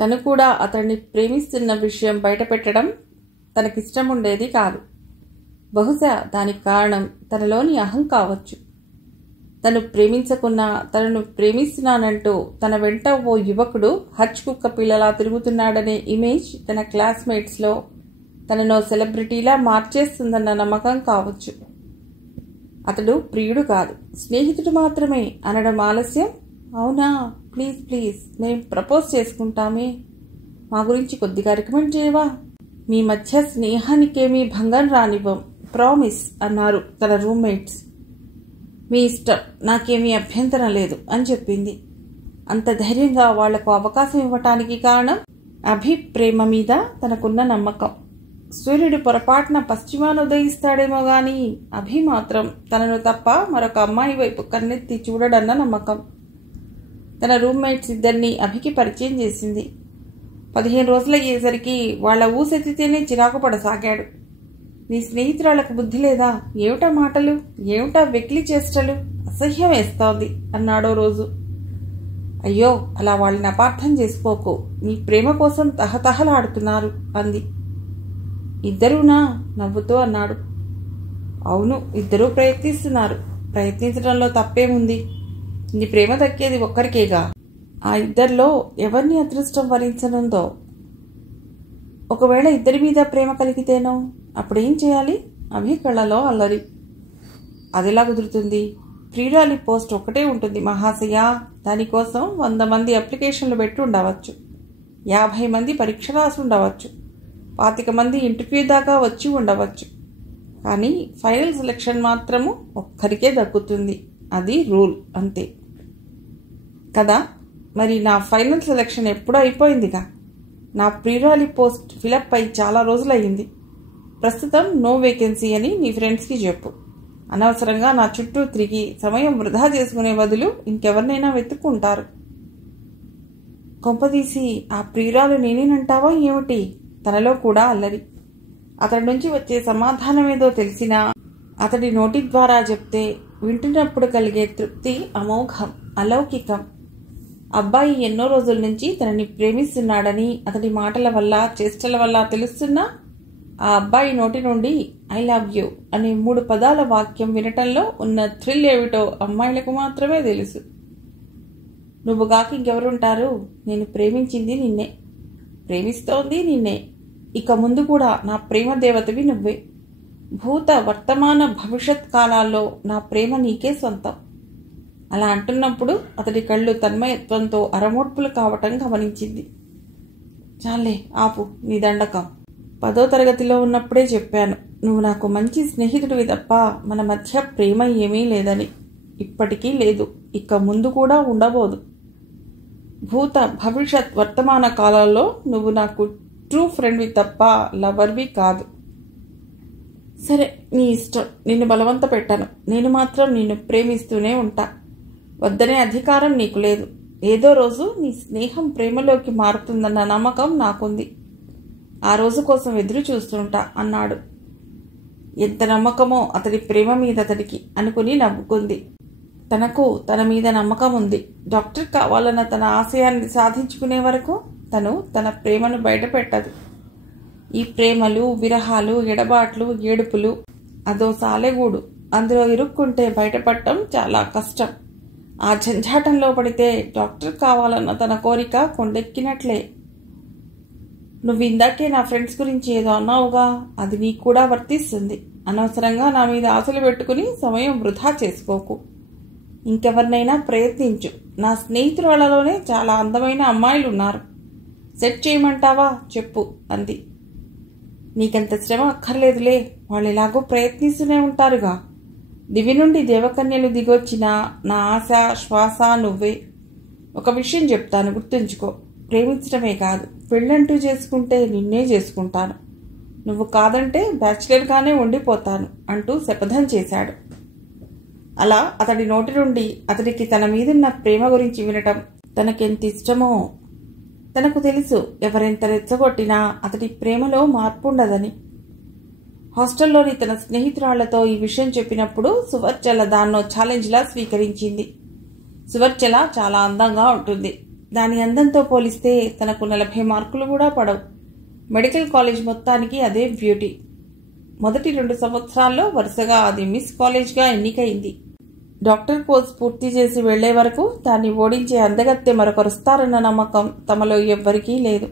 తను కూడా అతన్ని ప్రేమిస్తున్న విషయం బయటపెట్టడం తనకిష్టం ఉండేది కాదు. బహుశా దానికి కారణం తనలోని అహం కావచ్చు. తను ప్రేమించకున్నా తనను ప్రేమిస్తున్నానంటూ తన వెంట ఓ యువకుడు హచ్ కుక్క పిల్లలా తిరుగుతున్నాడనే ఇమేజ్ తన క్లాస్మేట్స్లో తనను సెలబ్రిటీలా మార్చేస్తుందన్న నమ్మకం కావచ్చు. అతడు ప్రియుడు కాదు, స్నేహితుడు మాత్రమే అనడం ఆలస్యం. అవునా, ప్లీజ్ ప్లీజ్ మేం ప్రపోజ్ చేసుకుంటామే, మా గురించి కొద్దిగా రికమెండ్ చేయవా, మీ మధ్య స్నేహానికేమీ భంగం రానివ్వం, ప్రామిస్ అన్నారు తన రూమ్మేట్స్. మీ ఇష్టం, నాకేమీ అభ్యంతరం లేదు అని చెప్పింది. అంత ధైర్యంగా వాళ్లకు అవకాశం ఇవ్వటానికి కారణం అభి ప్రేమ మీద తనకున్న నమ్మకం. సూర్యుడు పొరపాటున పశ్చిమాన ఉదయిస్తాడేమో గాని అభి మాత్రం తనను తప్ప మరొక అమ్మాయి వైపు కన్నెత్తి చూడడన్న నమ్మకం. తన రూమ్మేట్స్ ఇద్దరిని అభికి పరిచయం చేసింది. 15 రోజులయ్యేసరికి వాళ్ల ఊసెత్తితేనే చిరాకు పడసాగాడు. నీ స్నేహితురాళ్లకు బుద్ధి లేదా? ఏమిటా మాటలు, ఏమిటా వెకిలి చేష్టలు, అసహ్యం వేస్తోంది అన్నాడో రోజు. అయ్యో, అలా వాళ్ళని అపార్థం చేసుకోకు, నీ ప్రేమ కోసం తహతహలాడుతున్నారు అంది. ఇద్దరూనా? నవ్వుతూ అన్నాడు. అవును, ఇద్దరూ ప్రయత్నిస్తున్నారు. ప్రయత్నించడంలో తప్పేముంది? నీ ప్రేమ దక్కేది ఒక్కరికేగా. ఆ ఇద్దరిలో ఎవరిని అదృష్టం వరించనుందో. ఒకవేళ ఇద్దరి మీద ప్రేమ కలిగితేనో అప్పుడేం చేయాలి? అభి కళ్ళలో అల్లరి. అదెలా కుదురుతుంది? ప్రియురాలి పోస్ట్ ఒకటే ఉంటుంది మహాశయ. దానికోసం 100 మంది అప్లికేషన్లు పెట్టి ఉండవచ్చు, 50 మంది పరీక్ష రాసి ఉండవచ్చు, 25 మంది ఇంటర్వ్యూ దాకా వచ్చి ఉండవచ్చు. కానీ ఫైనల్ సెలక్షన్ మాత్రము ఒక్కరికే దక్కుతుంది. అది రూల్, అంతే కదా. మరి నా ఫైనల్ సెలక్షన్ ఎప్పుడూ అయిపోయిందిగా. నా ప్రియురాలి పోస్ట్ ఫిలప్ అయి చాలా రోజులయ్యింది. ప్రస్తుతం నో వేకెన్సీ అని నీ ఫ్రెండ్స్కి చెప్పు. అనవసరంగా నా చుట్టూ తిరిగి సమయం వృధా చేసుకునే బదులు ఇంకెవరినైనా వెతుక్కుంటారు. కొంపదీసి ఆ ప్రియురాలు నేనేనంటావా ఏమిటి? తనలో కూడా అల్లరి. అతడి నుంచి వచ్చే సమాధానమేదో తెలిసినా అతడి నోటి ద్వారా చెప్తే వింటున్నప్పుడు కలిగే తృప్తి అమోఘం, అలౌకికం. అబ్బాయి ఎన్నో రోజుల నుంచి తనని ప్రేమిస్తున్నాడని అతడి మాటల వల్ల చేష్టల వల్ల తెలుస్తున్నా ఆ అబ్బాయి నోటి నుండి ఐ లవ్ యూ అనే 3 పదాల వాక్యం వినటంలో ఉన్న థ్రిల్ ఏమిటో అమ్మాయిలకు మాత్రమే తెలుసు. నువ్వుగాక ఇంకెవరుంటారు? నేను ప్రేమించింది నిన్నే, ప్రేమిస్తోంది నిన్నే. ఇక ముందు కూడా నా ప్రేమ దేవతవి నువ్వే. భూత వర్తమాన భవిష్యత్ కాలాల్లో నా ప్రేమ నీకే సొంతం. అలా అంటున్నప్పుడు అతడి కళ్ళు తన్మయత్వంతో అరమోడ్పులు కావటం గమనించింది. చాలే ఆపు నీ దండకం. 10వ తరగతిలో ఉన్నప్పుడే చెప్పాను, నువ్వు నాకు మంచి స్నేహితుడివి తప్ప మన మధ్య ప్రేమ ఏమీ లేదని. ఇప్పటికీ లేదు, ఇక ముందు కూడా ఉండబోదు. భూత భవిష్యత్ వర్తమాన కాలాల్లో నువ్వు నాకు ట్రూ ఫ్రెండ్వి తప్ప లవర్వి కాదు. సరే, నీ ఇష్టం, నిన్ను బలవంత పెట్టాను. నేను మాత్రం నిన్ను ప్రేమిస్తూనే ఉంటా. వద్దనే అధికారం నీకు లేదు. ఏదో రోజు నీ స్నేహం ప్రేమలోకి మారుతుందన్న నమ్మకం నాకుంది. ఆ రోజు కోసం ఎదురు చూస్తుంటా అన్నాడు. ఎంత నమ్మకమో అతడి ప్రేమ మీద అతడికి అనుకుని నవ్వుకుంది. తనకు తన మీద నమ్మకం ఉంది. డాక్టర్ కావాలన్న తన ఆశయాన్ని సాధించుకునే వరకు తను తన ప్రేమను బయటపెట్టదు. ఈ ప్రేమలు, విరహాలు, ఎడబాట్లు, ఏడుపులు అదో సాలెగూడు. అందులో ఇరుక్కుంటే బయటపడటం చాలా కష్టం. ఆ జంజాటంలో పడితే డాక్టర్ కావాలన్న తన కోరిక కొండెక్కినట్లే. నువ్వు ఇందాకే నా ఫ్రెండ్స్ గురించి ఏదో అన్నావుగా, అది నీకు కూడా వర్తిస్తుంది. అనవసరంగా నా మీద ఆశలు పెట్టుకుని సమయం వృధా చేసుకోకు. ఇంకెవరినైనా ప్రయత్నించు. నా స్నేహితురాళ్లలోనే చాలా అందమైన అమ్మాయిలు ఉన్నారు. సెట్ చేయమంటావా చెప్పు అంది. నీకంత శ్రమ అక్కర్లేదులే, వాళ్ళు ఎలాగో ప్రయత్నిస్తూనే ఉంటారుగా. దివి నుండి దేవకన్యలు దిగొచ్చినా నా ఆశ శ్వాస నువ్వే. ఒక విషయం చెప్తాను, గుర్తుంచుకో. ప్రేమించడమే కాదు, పెళ్ళంటూ చేసుకుంటే నిన్నే చేసుకుంటాను. నువ్వు కాదంటే బ్యాచిలర్గానే ఉండిపోతాను అంటూ శపథం చేశాడు. అలా అతడి నోటి నుండి అతడికి తన మీదున్న ప్రేమ గురించి వినటం తనకెంత ఇష్టమో. తనకు తెలుసు, ఎవరెంత రెచ్చగొట్టినా అతడి ప్రేమలో మార్పు ఉండదని. హాస్టల్లోని తన స్నేహితురాళ్లతో ఈ విషయం చెప్పినప్పుడు సువర్చల దాన్నో ఛాలెంజ్లా స్వీకరించింది. సువర్చల చాలా అందంగా ఉంటుంది. దాని అందంతో పోలిస్తే తనకు 40 మార్కులు కూడా పడవు. మెడికల్ కాలేజ్ మొత్తానికి అదే బ్యూటీ. మొదటి 2 సంవత్సరాల్లో వరుసగా అది మిస్ కాలేజ్గా ఎన్నికైంది. డాక్టర్ కోర్స్ పూర్తి చేసి వెళ్లే వరకు దాన్ని ఓడించే అందగత్తె మరొకరుస్తారన్న నమ్మకం తమలో ఎవ్వరికీ లేదు.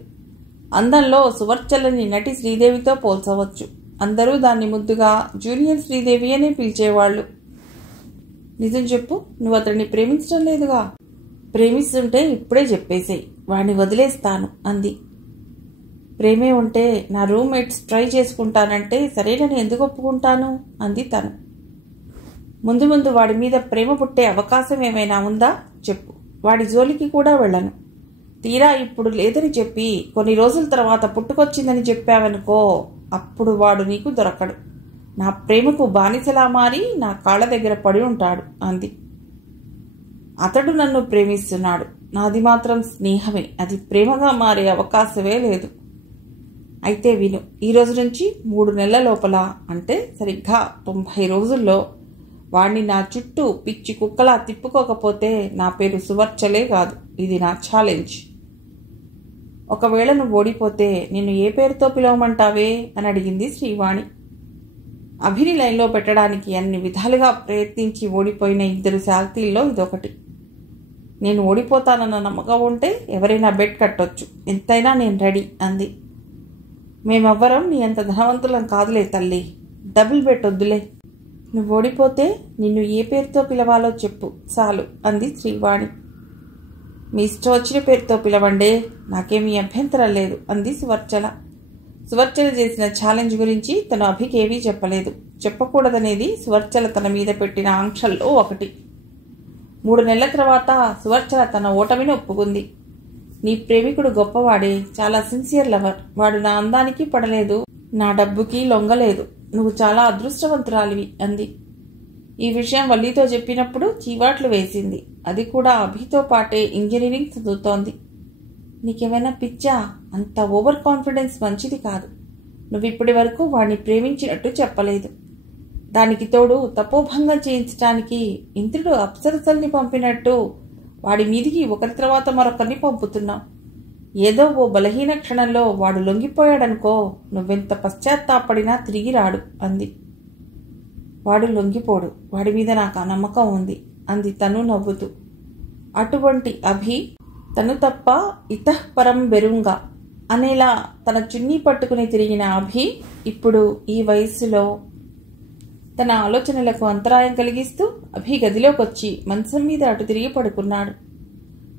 అందంలో సువర్చలని నటి శ్రీదేవితో పోల్చవచ్చు. అందరూ దాన్ని ముద్దుగా జూనియర్ శ్రీదేవి అనే పిలిచేవాళ్లు. నిజం చెప్పు, నువ్వు అతన్ని ప్రేమించడం లేదుగా? ప్రేమిస్తుంటే ఇప్పుడే చెప్పేసేయ్, వాణ్ణి వదిలేస్తాను అంది. ప్రేమే ఉంటే నా రూమ్మేట్స్ ట్రై చేసుకుంటానంటే సరేనని ఎందుకు ఒప్పుకుంటాను అంది తను. ముందు ముందు వాడి మీద ప్రేమ పుట్టే అవకాశం ఏమైనా ఉందా చెప్పు, వాడి జోలికి కూడా వెళ్ళను. తీరా ఇప్పుడు లేదని చెప్పి కొన్ని రోజుల తర్వాత పుట్టుకొచ్చిందని చెప్పావనుకో, అప్పుడు వాడు నీకు దొరకడు. నా ప్రేమకు బానిసలా మారి నా కాళ్ళ దగ్గర పడి ఉంటాడు అంది. అతడు నన్ను ప్రేమిస్తున్నాడు, నాది మాత్రం స్నేహమే, అది ప్రేమగా మారే అవకాశమే లేదు. అయితే విను, ఈ రోజు నుంచి 3 నెలల లోపల, అంటే సరిగ్గా 90 రోజుల్లో వాణ్ణి నా చుట్టూ పిచ్చి కుక్కలా తిప్పుకోకపోతే నా పేరు సువర్చలే కాదు. ఇది నా ఛాలెంజ్. ఒకవేళ నువ్వు ఓడిపోతే నిన్ను ఏ పేరుతో పిలవమంటావే అని అడిగింది శ్రీవాణి. అభిని లైన్లో పెట్టడానికి అన్ని విధాలుగా ప్రయత్నించి ఓడిపోయిన 2 శాల్తీల్లో ఇదొకటి. నేను ఓడిపోతానన్న నమ్మకం ఉంటే ఎవరైనా బెట్ కట్టొచ్చు, ఎంతైనా నేను రెడీ అంది. మేమెవ్వరం నీ అంత ధనవంతులం కాదులే తల్లి, డబుల్ బెట్ వద్దులే. నువ్వు ఓడిపోతే నిన్ను ఏ పేరుతో పిలవాలో చెప్పు చాలు అంది శ్రీవాణి. మీ ఇష్టం వచ్చిన పేరుతో పిలవండే, నాకేమీ అభ్యంతరం లేదు అంది సువర్చల. సువర్చల చేసిన ఛాలెంజ్ గురించి తను అభికేమీ చెప్పలేదు. చెప్పకూడదనేది సువర్చల తన మీద పెట్టిన ఆంక్షల్లో ఒకటి. 3 నెలల తర్వాత సువర్చల తన ఓటమిని ఒప్పుకుంది. నీ ప్రేమికుడు గొప్పవాడే, చాలా సిన్సియర్ లవర్. వాడు నా అందానికి పడలేదు, నా డబ్బుకి లొంగలేదు. నువ్వు చాలా అదృష్టవంతురాలివి అంది. ఈ విషయం వల్లితో చెప్పినప్పుడు చీవాట్లు వేసింది. అది కూడా అభితో పాటే ఇంజనీరింగ్ చదువుతోంది. నీకేమైనా పిచ్చా? అంత ఓవర్ కాన్ఫిడెన్స్ మంచిది కాదు. నువ్విప్పటి వరకు వాడిని ప్రేమించినట్టు చెప్పలేదు. దానికి తోడు తపోభంగం చేయించడానికి ఇంద్రుడు అప్సరసల్ని పంపినట్టు వాడి మీదికి ఒకరి తర్వాత మరొకరిని పంపుతున్నావు. ఏదో ఓ బలహీన క్షణంలో వాడు లొంగిపోయాడనుకో, నువ్వెంత పశ్చాత్తాపడినా తిరిగి రాడు అంది. వాడు లొంగిపోడు, వాడి మీద నాకు ఆ నమ్మకం ఉంది అంది తను నవ్వుతూ. అటువంటి అభి తను తప్ప ఇతఃపరం బెరుంగా అనేలా తన చున్నీ పట్టుకుని తిరిగిన అభి ఇప్పుడు ఈ వయస్సులో తన ఆలోచనలకు అంతరాయం కలిగిస్తూ అభి గదిలోకొచ్చి మంచం మీద అటు తిరిగి పడుకున్నాడు.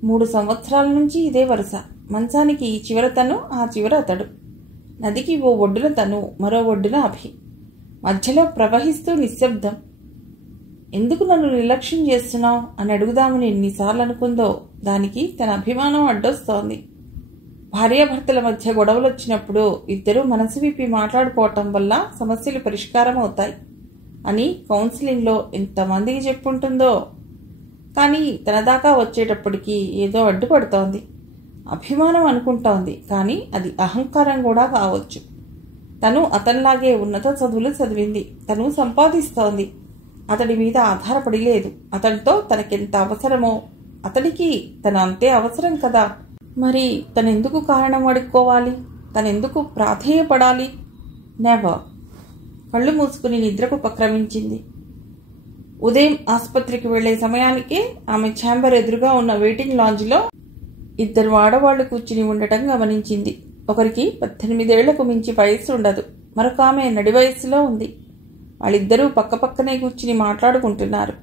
3 సంవత్సరాల నుంచి ఇదే వరుస. మంచానికి ఈ చివర తను, ఆ చివర అతడు. నదికి ఓ ఒడ్డున తను, మరో ఒడ్డున అభి. మధ్యలో ప్రవహిస్తూ నిశ్శబ్దం. ఎందుకు నన్ను నిర్లక్ష్యం చేస్తున్నావు అని అడుగుదామని ఎన్నిసార్లు అనుకుందో, దానికి తన అభిమానం అడ్డొస్తోంది. భార్యాభర్తల మధ్య గొడవలు వచ్చినప్పుడు ఇద్దరూ మనసు విప్పి మాట్లాడుకోవటం వల్ల సమస్యలు పరిష్కారం అవుతాయి అని కౌన్సిలింగ్లో ఎంతమందికి చెప్పుంటుందో. కానీ తన దాకా వచ్చేటప్పటికి ఏదో అడ్డుపడుతోంది. అభిమానం అనుకుంటోంది, కానీ అది అహంకారం కూడా కావచ్చు. తను అతనిలాగే ఉన్నత చదువులు చదివింది, తను సంపాదిస్తోంది, అతడి మీద ఆధారపడి లేదు. అతనితో తనకెంత అవసరమో అతడికి తను అంతే అవసరం కదా. మరి తనెందుకు కారణం అడుక్కోవాలి? తనెందుకు ప్రాధేయపడాలి? నెవర్. కళ్ళు మూసుకుని నిద్రకు ఉపక్రమించింది. ఉదయం ఆసుపత్రికి వెళ్లే సమయానికే ఆమె ఛాంబర్ ఎదురుగా ఉన్న వెయిటింగ్ లాంజ్లో 2 ఆడవాళ్లు కూర్చుని ఉండటం గమనించింది. ఒకరికి 18 ఏళ్లకు మించి వయస్సు ఉండదు, మరొక ఆమె నడి వయస్సులో ఉంది. వాళ్ళిద్దరూ పక్కపక్కనే కూర్చుని మాట్లాడుకుంటున్నారు.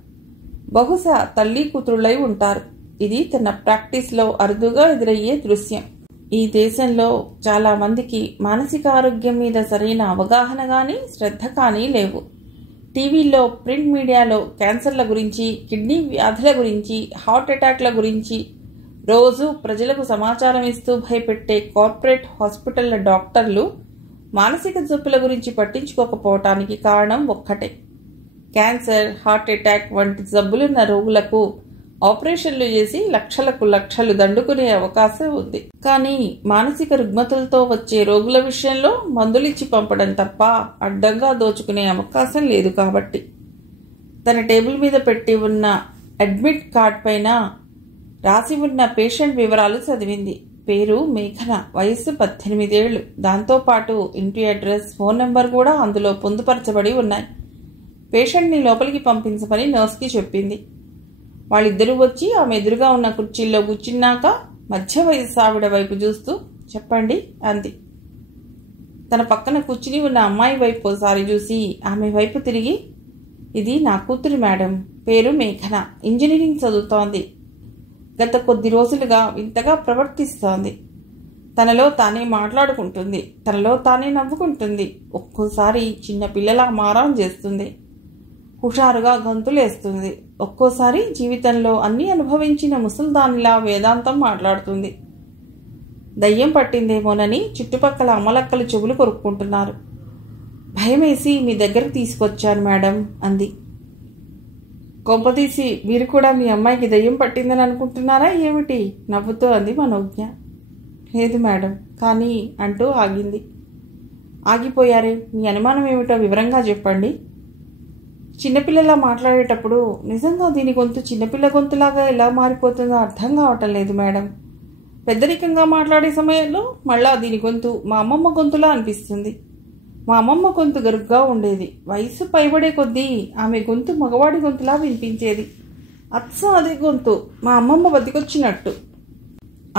బహుశా తల్లి కూతురులై ఉంటారు. ఇది తన ప్రాక్టీస్లో అరుదుగా ఎదురయ్యే దృశ్యం. ఈ దేశంలో చాలా మందికి మానసిక ఆరోగ్యం మీద సరైన అవగాహన కానీ శ్రద్ధ కానీ లేవు. టీవీల్లో, ప్రింట్ మీడియాలో క్యాన్సర్ల గురించి, కిడ్నీ వ్యాధుల గురించి, హార్ట్ అటాక్ల గురించి రోజు ప్రజలకు సమాచారం ఇస్తూ భయపెట్టే కార్పొరేట్ హాస్పిటళ్ల డాక్టర్లు మానసిక జబ్బుల గురించి పట్టించుకోకపోవటానికి కారణం ఒక్కటే. క్యాన్సర్, హార్ట్ అటాక్ వంటి జబ్బులున్న రోగులకు ఆపరేషన్లు చేసి లక్షలు దండుకునే అవకాశం ఉంది. కానీ మానసిక రుగ్మతలతో వచ్చే రోగుల విషయంలో మందులిచ్చి పంపడం తప్ప అడ్డంగా దోచుకునే అవకాశం లేదు. కాబట్టి తన టేబుల్ మీద పెట్టి ఉన్న అడ్మిట్ కార్డ్ పైన రాసి ఉన్న పేషెంట్ వివరాలు చదివింది. పేరు మేఘన, వయస్సు 18 ఏళ్లు. దాంతోపాటు ఇంటి అడ్రస్, ఫోన్ నెంబర్ కూడా అందులో పొందుపరచబడి ఉన్నాయి. పేషెంట్ని లోపలికి పంపించమని నర్స్కి చెప్పింది. వాళ్ళిద్దరూ వచ్చి ఆమె ఎదురుగా ఉన్న కుర్చీల్లో కూర్చున్నాక మధ్య వయస్సు ఆవిడ వైపు చూస్తూ చెప్పండి అంది. తన పక్కన కూర్చుని ఉన్న అమ్మాయి వైపు ఒకసారి చూసి ఆమె వైపు తిరిగి, ఇది నా కూతురు మేడం, పేరు మేఘన, ఇంజనీరింగ్ చదువుతోంది. గత కొద్ది రోజులుగా వింతగా ప్రవర్తిస్తోంది. తనలో తానే మాట్లాడుకుంటుంది, తనలో తానే నవ్వుకుంటుంది, ఒక్కోసారి చిన్న పిల్లలా మారం చేస్తుంది, హుషారుగా గంతులేస్తుంది, ఒక్కోసారి జీవితంలో అన్నీ అనుభవించిన ముసల్దానిలా వేదాంతం మాట్లాడుతుంది. దయ్యం పట్టిందేమోనని చుట్టుపక్కల అమ్మలక్కలు చెవులు కొరుక్కుంటున్నారు. భయమేసి మీ దగ్గరకు తీసుకొచ్చాను మేడం అంది. కొంపతీసి మీరు కూడా మీ అమ్మాయికి దయ్యం పట్టిందని అనుకుంటున్నారా ఏమిటి? నవ్వుతూ అంది మనోజ్ఞ. లేదు మేడం, కానీ అంటూ ఆగింది. ఆగిపోయారే, మీ అనుమానం ఏమిటో వివరంగా చెప్పండి. చిన్నపిల్లలా మాట్లాడేటప్పుడు నిజంగా దీని గొంతు చిన్నపిల్ల గొంతులాగా ఎలా మారిపోతుందో అర్థం కావటం లేదు మేడం. పెద్దరికంగా మాట్లాడే సమయంలో మళ్ళా దీని గొంతు మా అమ్మమ్మ గొంతులా అనిపిస్తుంది. మా అమ్మమ్మ గొంతు గరుగ్గా ఉండేది. వయసు పైబడే కొద్దీ ఆమె గొంతు మగవాడి గొంతులా వినిపించేది. అచ్చం అదే గొంతు, మా అమ్మమ్మ బతికొచ్చినట్టు.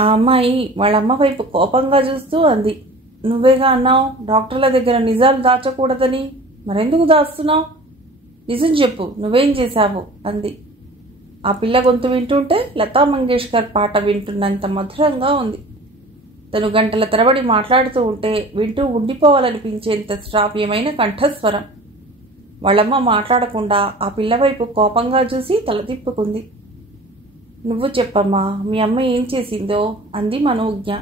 ఆ అమ్మాయి వాళ్ళమ్మ వైపు కోపంగా చూస్తూ అంది. నువ్వేగా అన్నావు డాక్టర్ల దగ్గర నిజాలు దాచకూడదని, మరెందుకు దాస్తున్నావు? నిజం చెప్పు, నువ్వేం చేశావు అంది. ఆ పిల్ల గొంతు వింటుంటే లతా మంగేష్కర్ పాట వింటున్నంత మధురంగా ఉంది. తను గంటల తరబడి మాట్లాడుతూ ఉంటే వింటూ ఉండిపోవాలనిపించేంత శ్రావ్యమైన కంఠస్వరం. వాళ్ళమ్మ మాట్లాడకుండా ఆ పిల్ల వైపు కోపంగా చూసి తల తిప్పుకుంది. నువ్వు చెప్పమ్మా, మీ అమ్మ ఏం చేసిందో అంది మనోజ్ఞ.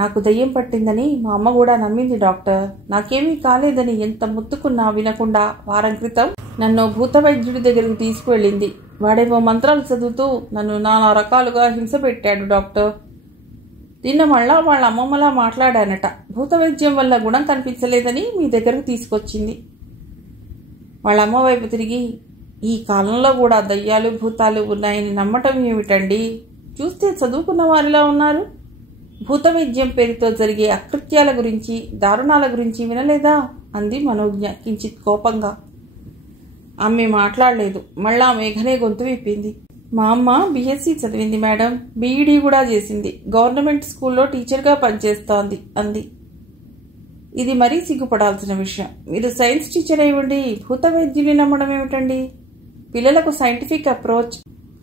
నాకు దయ్యం పట్టిందని మా అమ్మ కూడా నమ్మింది డాక్టర్. నాకేమీ కాలేదని ఎంత ముత్తుకున్నా వినకుండా వారం క్రితం నన్ను భూత వైద్యుడి దగ్గరికి తీసుకువెళ్ళింది. వాడేమో మంత్రాలు చదువుతూ నన్ను నానా రకాలుగా హింస పెట్టాడు డాక్టర్. నిన్న మళ్ళా వాళ్ళ అమ్మమ్మలా మాట్లాడానట. భూత వైద్యం వల్ల గుణం కనిపించలేదని మీ దగ్గరకు తీసుకొచ్చింది. వాళ్ళ అమ్మ వైపు తిరిగి, ఈ కాలంలో కూడా దయ్యాలు భూతాలు ఉన్నాయని నమ్మటం ఏమిటండి? చూస్తే చదువుకున్న వారిలా ఉన్నారు. భూత వైద్యం పేరుతో జరిగే అకృత్యాల గురించి, దారుణాల గురించి వినలేదా అంది మనోజ్ఞ కించిత్ కోపంగా. ఆమె మాట్లాడలేదు. మళ్ళా మేఘనే గొంతు విప్పింది. మా అమ్మ బీఎస్సీ చదివింది మేడం, బీఈడీ కూడా చేసింది, గవర్నమెంట్ స్కూల్లో టీచర్గా పనిచేస్తోంది అంది. ఇది మరీ సిగ్గుపడాల్సిన విషయం. మీరు సైన్స్ టీచర్ అయి ఉండి భూత వైద్యుని నమ్మడం ఏమిటండి? పిల్లలకు సైంటిఫిక్ అప్రోచ్,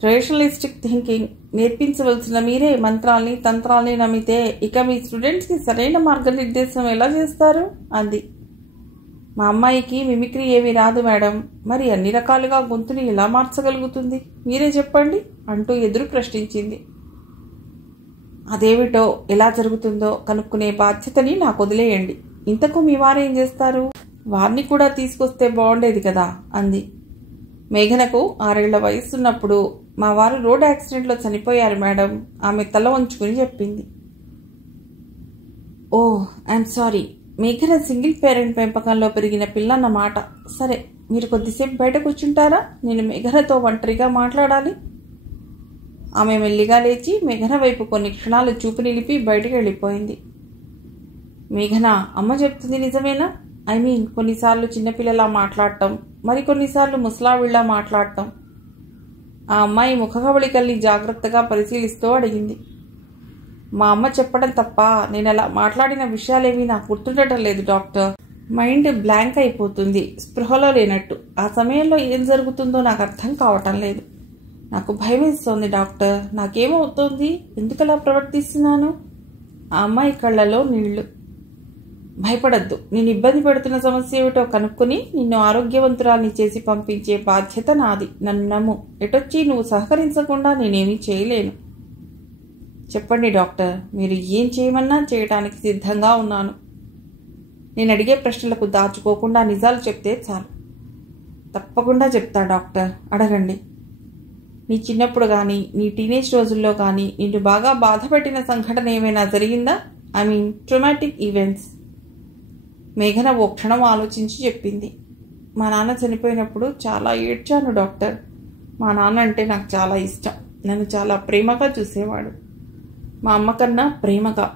రేషనలిస్టిక్ థింకింగ్ నేర్పించవలసిన మీరే మంత్రాల్ని తంత్రాల్ని నమ్మితే ఇక మీ స్టూడెంట్స్కి సరైన మార్గనిర్దేశం ఎలా చేస్తారు అంది. మా అమ్మాయికి మిమిక్రీ ఏమీ రాదు మేడం. మరి అన్ని రకాలుగా గొంతుని ఎలా మార్చగలుగుతుంది మీరే చెప్పండి అంటూ ఎదురు ప్రశ్నించింది. అదేమిటో ఎలా జరుగుతుందో కనుక్కునే బాధ్యతని నాకు వదిలేయండి. ఇంతకు మీ వారేం చేస్తారు? వారిని కూడా తీసుకొస్తే బాగుండేది కదా అంది. మేఘనకు 6 ఏళ్ల వయసున్నప్పుడు మా వారు రోడ్ యాక్సిడెంట్లో చనిపోయారు మేడం. ఆమె తల వంచుకుని చెప్పింది. ఓ ఐఎమ్ సారీ. మేఘన సింగిల్ పేరెంట్ పెంపకంలో పెరిగిన పిల్లన్నమాట. సరే, మీరు కొద్దిసేపు బయట కూర్చుంటారా? నేను మేఘనతో ఒంటరిగా మాట్లాడాలి. ఆమె మెల్లిగా లేచి మేఘన వైపు కొన్ని క్షణాలు చూపు నిలిపి బయటకు వెళ్ళిపోయింది. మేఘన, అమ్మ చెప్తుంది నిజమేనా? ఐ మీన్, కొన్నిసార్లు చిన్నపిల్లలా మాట్లాడటం, మరికొన్నిసార్లు ముసలావిళ్లా మాట్లాడటం. ఆ అమ్మాయి ముఖకవళికల్ని జాగ్రత్తగా పరిశీలిస్తూ అడిగింది. మా అమ్మ చెప్పడం తప్ప నేను అలా మాట్లాడిన విషయాలేవి నాకు గుర్తుండటం లేదు డాక్టర్. మైండ్ బ్లాంక్ అయిపోతుంది, స్పృహలో లేనట్టు. ఆ సమయంలో ఏం జరుగుతుందో నాకు అర్థం కావటం లేదు. నాకు భయం వేస్తోంది డాక్టర్. నాకేమవుతోంది? ఎందుకలా ప్రవర్తిస్తున్నాను? ఆ అమ్మాయి కళ్ళలో నీళ్లు. భయపడద్దు. నేను ఇబ్బంది పెడుతున్న సమస్య ఏమిటో కనుక్కొని నిన్ను ఆరోగ్యవంతురాల్ని చేసి పంపించే బాధ్యత నాది. నన్ను నమ్ము. ఎటొచ్చి నువ్వు సహకరించకుండా నేనేమీ చేయలేను. చెప్పండి డాక్టర్, మీరు ఏం చేయమన్నా చేయటానికి సిద్ధంగా ఉన్నాను. నేను అడిగే ప్రశ్నలకు దాచుకోకుండా నిజాలు చెప్తే చాలు. తప్పకుండా చెప్తా డాక్టర్, అడగండి. నీ చిన్నప్పుడు కానీ నీ టీనేజ్ రోజుల్లో కానీ నిన్ను బాగా బాధపెట్టిన సంఘటన ఏమైనా జరిగిందా? I mean traumatic events. మేఘన ఓ క్షణం ఆలోచించి చెప్పింది. మా నాన్న చనిపోయినప్పుడు చాలా ఏడ్చాను డాక్టర్. మా నాన్న అంటే నాకు చాలా ఇష్టం. నన్ను చాలా ప్రేమగా చూసేవాడు. మా అమ్మ కన్నా ప్రేమగా.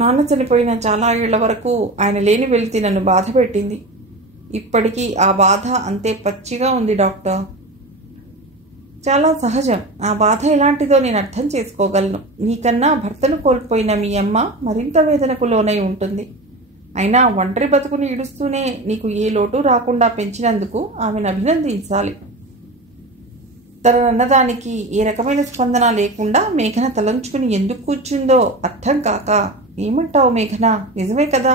నాన్న చనిపోయిన చాలా ఏళ్ల వరకు ఆయన లేని వెళ్తి నన్ను బాధ పెట్టింది. ఇప్పటికీ ఆ బాధ అంతే పచ్చిగా ఉంది డాక్టర్. చాలా సహజం. ఆ బాధ ఎలాంటిదో నేను అర్థం చేసుకోగలను. నీకన్నా భర్తను కోల్పోయిన మీ అమ్మ మరింత వేదనకు లోనై ఉంటుంది. అయినా ఒంటరి బతుకుని ఈడుస్తూనే నీకు ఏ లోటు రాకుండా పెంచినందుకు ఆమెను అభినందించాలి. తన అన్నదానికి ఏ రకమైన స్పందన లేకుండా మేఘన తలంచుకుని ఎందుకు కూర్చుందో అర్థం కాక, ఏమంటావు మేఘన, నిజమే కదా,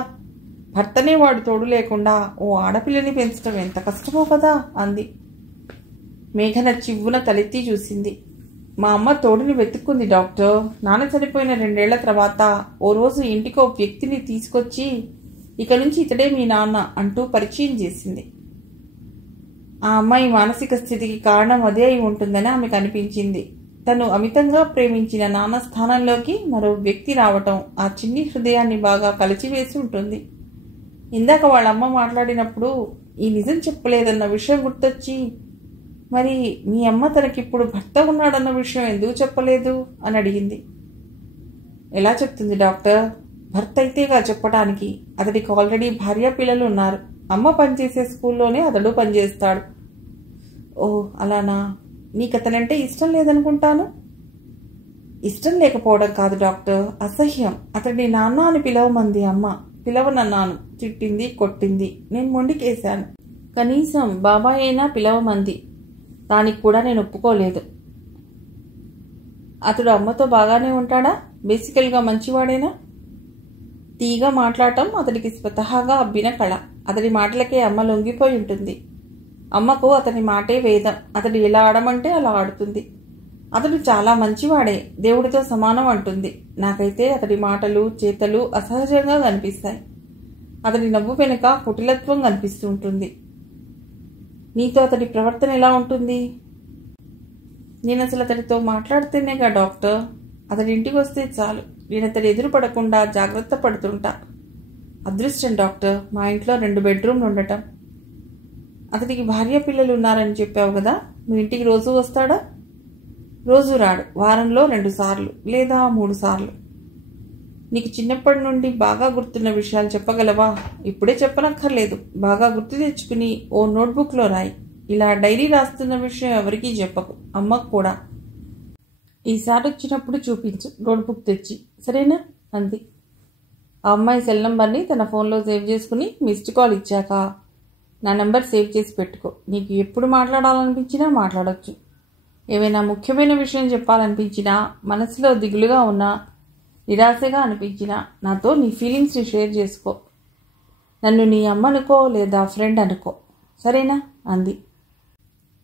భర్తనే వాడు తోడు లేకుండా ఓ ఆడపిల్లని పెంచడం ఎంత కష్టమో కదా అంది. మేఘన చివ్వున తలెత్తి చూసింది. మా అమ్మ తోడుని వెతుక్కుంది డాక్టర్. నాన్న చనిపోయిన 2 ఏళ్ల తర్వాత ఓ రోజు ఇంటికో వ్యక్తిని తీసుకొచ్చి ఇక నుంచి ఇతడే మీ నాన్న అంటూ పరిచయం చేసింది. ఆ అమ్మాయి మానసిక స్థితికి కారణం అదే అయి ఉంటుందని ఆమెకు అనిపించింది. తను అమితంగా ప్రేమించిన నాన్న స్థానంలోకి మరో వ్యక్తి రావటం ఆ చిన్ని హృదయాన్ని బాగా కలిచివేసి ఉంటుంది. ఇందాక వాళ్ళ అమ్మ మాట్లాడినప్పుడు ఈ నిజం చెప్పలేదన్న విషయం గుర్తొచ్చి, మరి మీ అమ్మ తనకిప్పుడు భర్త ఉన్నాడన్న విషయం ఎందుకు చెప్పలేదు అని అడిగింది. ఎలా చెప్తుంది డాక్టర్? భర్త అయితేగా చెప్పడానికి. అతడికి ఆల్రెడీ భార్య పిల్లలు ఉన్నారు. అమ్మ పనిచేసే స్కూల్లోనే అతడు పనిచేస్తాడు. ఓ అలానా. నీకతనంటే ఇష్టం లేదనుకుంటాను. ఇష్టం లేకపోవడం కాదు డాక్టర్, అసహ్యం. అతడిని నాన్న అని పిలవమంది అమ్మ. పిలవనన్నాను. తిట్టింది, కొట్టింది. నేను మొండికేశాను. కనీసం బాబాయ్ అయినా పిలవమంది. దానికి కూడా నేను ఒప్పుకోలేదు. అతడు అమ్మతో బాగానే ఉంటాడా? బేసికల్గా మంచివాడేనా? తీగా మాట్లాడటం అతడికి స్వతహాగా అబ్బిన కళ. అతడి మాటలకే అమ్మ లొంగిపోయి ఉంటుంది. అమ్మకు అతని మాటే వేదం. అతడు ఎలా ఆడమంటే అలా ఆడుతుంది. అతడు చాలా మంచివాడే, దేవుడితో సమానం అంటుంది. నాకైతే అతడి మాటలు చేతలు అసహజంగా కనిపిస్తాయి. అతడి నవ్వు వెనుక కుటిలత్వం కనిపిస్తూ ఉంటుంది. నీతో అతడి ప్రవర్తన ఎలా ఉంటుంది? నేను అసలు అతడితో మాట్లాడితేనేగా డాక్టర్. అతడి ఇంటికి వస్తే చాలు, నేను అతడి ఎదురు పడకుండా జాగ్రత్త పడుతుంటా. అదృష్టం డాక్టర్, మా ఇంట్లో 2 బెడ్రూమ్లు ఉండటం. అతడికి భార్య పిల్లలు ఉన్నారని చెప్పావు కదా, మీ ఇంటికి రోజు వస్తాడా? రోజు రాడు, వారంలో 2 సార్లు లేదా 3 సార్లు. నీకు చిన్నప్పటి నుండి బాగా గుర్తున్న విషయాలు చెప్పగలవా? ఇప్పుడే చెప్పనక్కర్లేదు, బాగా గుర్తు తెచ్చుకుని ఓ నోట్బుక్లో రాయి. ఇలా డైరీ రాస్తున్న విషయం ఎవరికీ చెప్పకు, అమ్మకు కూడా. ఈసారి వచ్చినప్పుడు చూపించు నోట్బుక్ తెచ్చి, సరేనా అంది. ఆ అమ్మాయి సెల్ నంబర్ని తన ఫోన్లో సేవ్ చేసుకుని మిస్డ్ కాల్ ఇచ్చాక, నా నెంబర్ సేవ్ చేసి పెట్టుకో, నీకు ఎప్పుడు మాట్లాడాలనిపించినా మాట్లాడొచ్చు. ఏమైనా ముఖ్యమైన విషయం చెప్పాలనిపించినా, మనసులో దిగులుగా ఉన్నా, నిరాశగా అనిపించినా నాతో నీ ఫీలింగ్స్ని షేర్ చేసుకో. నన్ను నీ అమ్మనుకో లేదా ఫ్రెండ్ అనుకో, సరేనా అంది.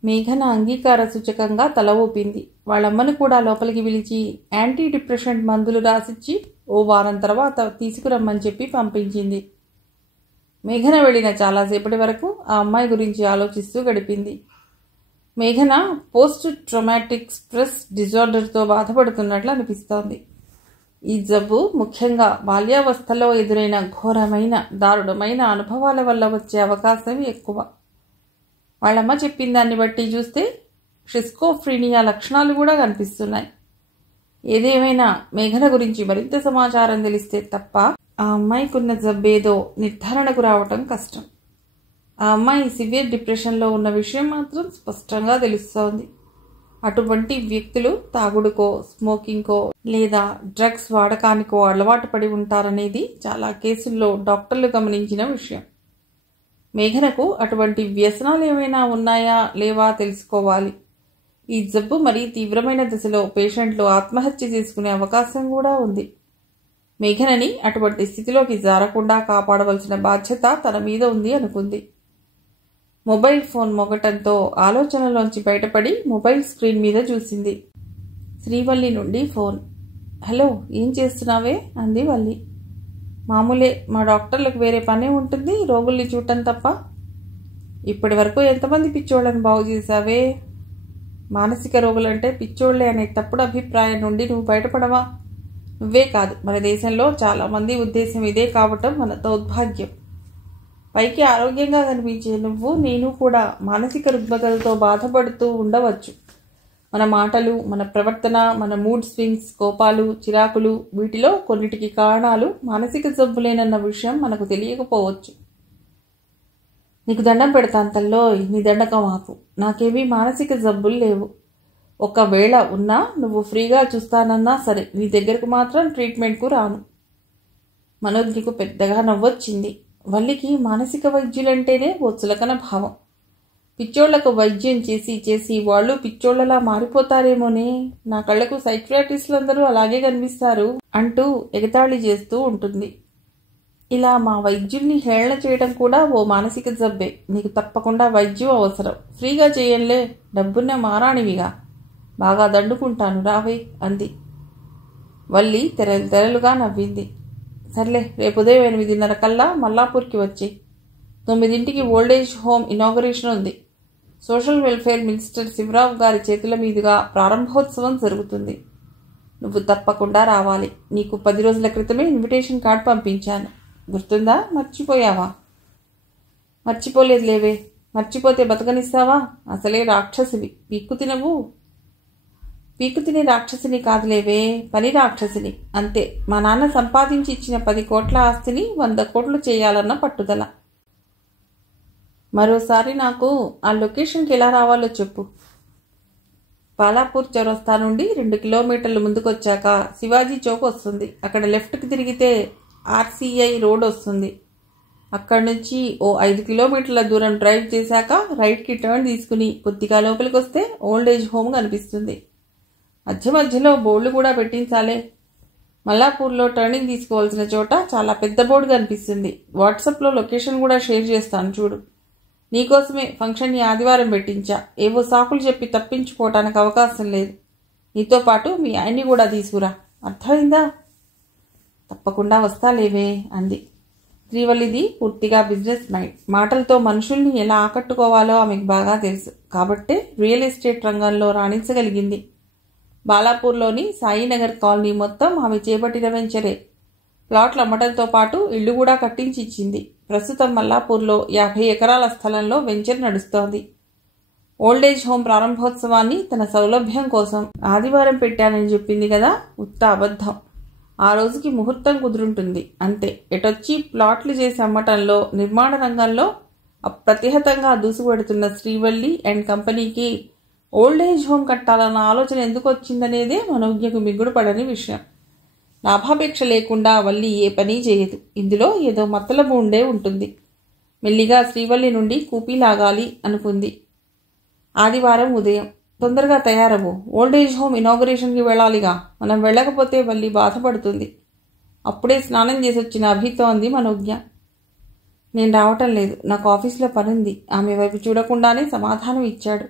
మేఘన అంగీకార సూచకంగా తల ఊపింది. వాళ్ళమ్మను కూడా లోపలికి పిలిచి యాంటీ డిప్రెషన్ మందులు రాసిచ్చి ఓ వారం తర్వాత తీసుకురమ్మని చెప్పి పంపించింది. మేఘన వెళ్ళిన చాలాసేపటి వరకు ఆ అమ్మాయి గురించి ఆలోచిస్తూ గడిపింది. మేఘన పోస్ట్ ట్రామాటిక్ స్ట్రెస్ డిజార్డర్తో బాధపడుతున్నట్లు అనిపిస్తోంది. ఈ జబ్బు ముఖ్యంగా బాల్యావస్థలో ఎదురైన ఘోరమైన దారుణమైన అనుభవాల వల్ల వచ్చే అవకాశం ఎక్కువ. వాళ్ళమ్మ చెప్పిన దాన్ని బట్టి చూస్తే షిస్కోఫ్రీనియా లక్షణాలు కూడా కనిపిస్తున్నాయి. ఏదేమైనా మేఘన గురించి మరింత సమాచారం తెలిస్తే తప్ప ఆ అమ్మాయికున్న జబ్బేదో నిర్ధారణకు రావటం కష్టం. ఆ అమ్మాయి సివియర్ డిప్రెషన్లో ఉన్న విషయం మాత్రం స్పష్టంగా తెలుస్తోంది. అటువంటి వ్యక్తులు తాగుడుకో, స్మోకింగ్కో లేదా డ్రగ్స్ వాడకానికో అలవాటు పడి ఉంటారనేది చాలా కేసుల్లో డాక్టర్లు గమనించిన విషయం. మేఘనకు అటువంటి వ్యసనాలు ఏమైనా ఉన్నాయా లేవా తెలుసుకోవాలి. ఈ జబ్బు మరీ తీవ్రమైన దశలో పేషెంట్లు ఆత్మహత్య చేసుకునే అవకాశం కూడా ఉంది. మేఘనని అటువంటి స్థితిలోకి జారకుండా కాపాడవలసిన బాధ్యత తన మీద ఉంది అనుకుంది. మొబైల్ ఫోన్ మోగటంతో ఆలోచనలోంచి బయటపడి మొబైల్ స్క్రీన్ మీద చూసింది. శ్రీవల్లి నుండి ఫోన్. హలో, ఏం చేస్తున్నావే అంది వల్లి. మామూలే, మా డాక్టర్లకు వేరే పనే ఉంటుంది, రోగుల్ని చూడటం తప్ప. ఇప్పటి వరకు ఎంతమంది పిచ్చోళ్ళని బాగు చేశావే? మానసిక రోగులంటే పిచ్చోళ్లే అనే తప్పుడు అభిప్రాయం నుండి నువ్వు బయటపడవా? నువ్వే కాదు, మన దేశంలో చాలామంది ఉద్దేశం ఇదే కావటం మన దౌర్భాగ్యం. పైకి ఆరోగ్యంగా కనిపించే నువ్వు, నేను కూడా మానసిక రుగ్మతలతో బాధపడుతూ ఉండవచ్చు. మన మాటలు, మన ప్రవర్తన, మన మూడ్ స్వింగ్స్, కోపాలు, చిరాకులు, వీటిలో కొన్నిటికి కారణాలు మానసిక జబ్బులేనన్న విషయం మనకు తెలియకపోవచ్చు. నీకు దండం పెడతాను తల్లోయ్, నీ దండకం ఆపు. నాకేమీ మానసిక జబ్బులు లేవు. ఒకవేళ ఉన్నా నువ్వు ఫ్రీగా చూస్తానన్నా సరే నీ దగ్గరకు మాత్రం ట్రీట్మెంట్కు రాను. మనోజ్ఞకు పెద్దగా నవ్వొచ్చింది. వల్లికి మానసిక వైద్యులంటేనే ఓ చులకన భావం. పిచ్చోళ్లకు వైద్యం చేసి చేసి వాళ్ళు పిచ్చోళ్లలా మారిపోతారేమోనే, నా కళ్లకు సైకియాట్రిస్టులందరూ అలాగే కనిపిస్తారు అంటూ ఎగతాళి చేస్తూ ఉంటుంది. ఇలా మా వైద్యుల్ని హేళన చేయడం కూడా ఓ మానసిక జబ్బే. నీకు తప్పకుండా వైద్యం అవసరం. ఫ్రీగా చేయంలే, డబ్బున్న మారాణివిగా. బాగా దండుకుంటాను రావే అంది. వల్లి తెరలు తెరలుగా నవ్వింది. సర్లే, రేపు ఉదయం 8:30 కల్లా మల్లాపూర్కి వచ్చి 9ంటికి ఓల్డేజ్ హోమ్ ఇనాగరేషన్ ఉంది. సోషల్ వెల్ఫేర్ మినిస్టర్ శివరావు గారి చేతుల మీదుగా ప్రారంభోత్సవం జరుగుతుంది. నువ్వు తప్పకుండా రావాలి. నీకు 10 రోజుల క్రితమే ఇన్విటేషన్ కార్డ్ పంపించాను. గుర్తుందా? మర్చిపోయావా? మర్చిపోలేదు లేవే. మర్చిపోతే బతకనిస్తావా? అసలే రాక్షసివి. పీక్కు తినవు. పీక్కు తినే రాక్షసిని కాదులేవే, పని రాక్షసిని అంతే. మా నాన్న సంపాదించి ఇచ్చిన 10 కోట్ల ఆస్తిని 100 కోట్లు చేయాలన్న పట్టుదల. మరోసారి నాకు ఆ లొకేషన్కి ఎలా రావాలో చెప్పు. బాలాపూర్ చౌరస్తా నుండి 2 కిలోమీటర్లు ముందుకొచ్చాక శివాజీ చౌక్ వస్తుంది. అక్కడ లెఫ్ట్కి తిరిగితే RCI రోడ్ వస్తుంది. అక్కడి నుంచి ఓ 5 కిలోమీటర్ల దూరం డ్రైవ్ చేశాక రైట్కి టర్న్ తీసుకుని కొద్దిగా లోపలికి వస్తే ఓల్డేజ్ హోమ్ కనిపిస్తుంది. మధ్య మధ్యలో బోర్డులు కూడా పెట్టించాలే. మల్లాపూర్లో టర్నింగ్ తీసుకోవాల్సిన చోట చాలా పెద్ద బోర్డు కనిపిస్తుంది. వాట్సాప్లో లొకేషన్ కూడా షేర్ చేస్తాను చూడు. నీకోసమే ఫంక్షన్ని ఆదివారం పెట్టించా. ఏవో సాకులు చెప్పి తప్పించుకోవటానికి అవకాశం లేదు. నీతో పాటు మీ ఆయన్ని కూడా తీసుకురా. అర్థమైందా? తప్పకుండా వస్తాలేవే అంది. శ్రీవల్లిది పూర్తిగా బిజినెస్ మైండ్. మాటలతో మనుషుల్ని ఎలా ఆకట్టుకోవాలో ఆమెకు బాగా తెలుసు. కాబట్టే రియల్ ఎస్టేట్ రంగంలో రాణించగలిగింది. బాలాపూర్లోని సాయినగర్ కాలనీ మొత్తం ఆమె చేపట్టిన వెంచరే. ప్లాట్లు అమ్మటంతో పాటు ఇళ్లు కూడా కట్టించి ఇచ్చింది. ప్రస్తుతం మల్లాపూర్లో 50 ఎకరాల స్థలంలో వెంచర్ నడుస్తోంది. ఓల్డేజ్ హోమ్ ప్రారంభోత్సవాన్ని తన సౌలభ్యం కోసం ఆదివారం పెట్టానని చెప్పింది కదా, ఉత్త అబద్ధం. ఆ రోజుకి ముహూర్తం కుదురుంటుంది అంతే. ఎటొచ్చి ప్లాట్లు చేసి అమ్మటంలో, నిర్మాణ రంగంలో అప్రతిహతంగా దూసుకుపెడుతున్న శ్రీవల్లి అండ్ కంపెనీకి ఓల్డేజ్ హోమ్ కట్టాలన్న ఆలోచన ఎందుకు వచ్చిందనేదే మనోజ్ఞకు మిగుడు పడని విషయం. లాభాపేక్ష లేకుండా వల్లి ఏ పని చేయదు. ఇందులో ఏదో మతలబు ఉండే ఉంటుంది. మెల్లిగా శ్రీవల్లి నుండి కూపీ లాగాలి అనుకుంది. ఆదివారం ఉదయం తొందరగా తయారవు. Old age home ఇనాగరేషన్కి వెళ్ళాలిగా. మనం వెళ్ళకపోతే వల్లి బాధపడుతుంది. అప్పుడే స్నానం చేసి వచ్చిన అభితో అంది మనోజ్ఞ. నేను రావటం లేదు, నాకు ఆఫీస్లో పనుంది. ఆమె వైపు చూడకుండానే సమాధానం ఇచ్చాడు.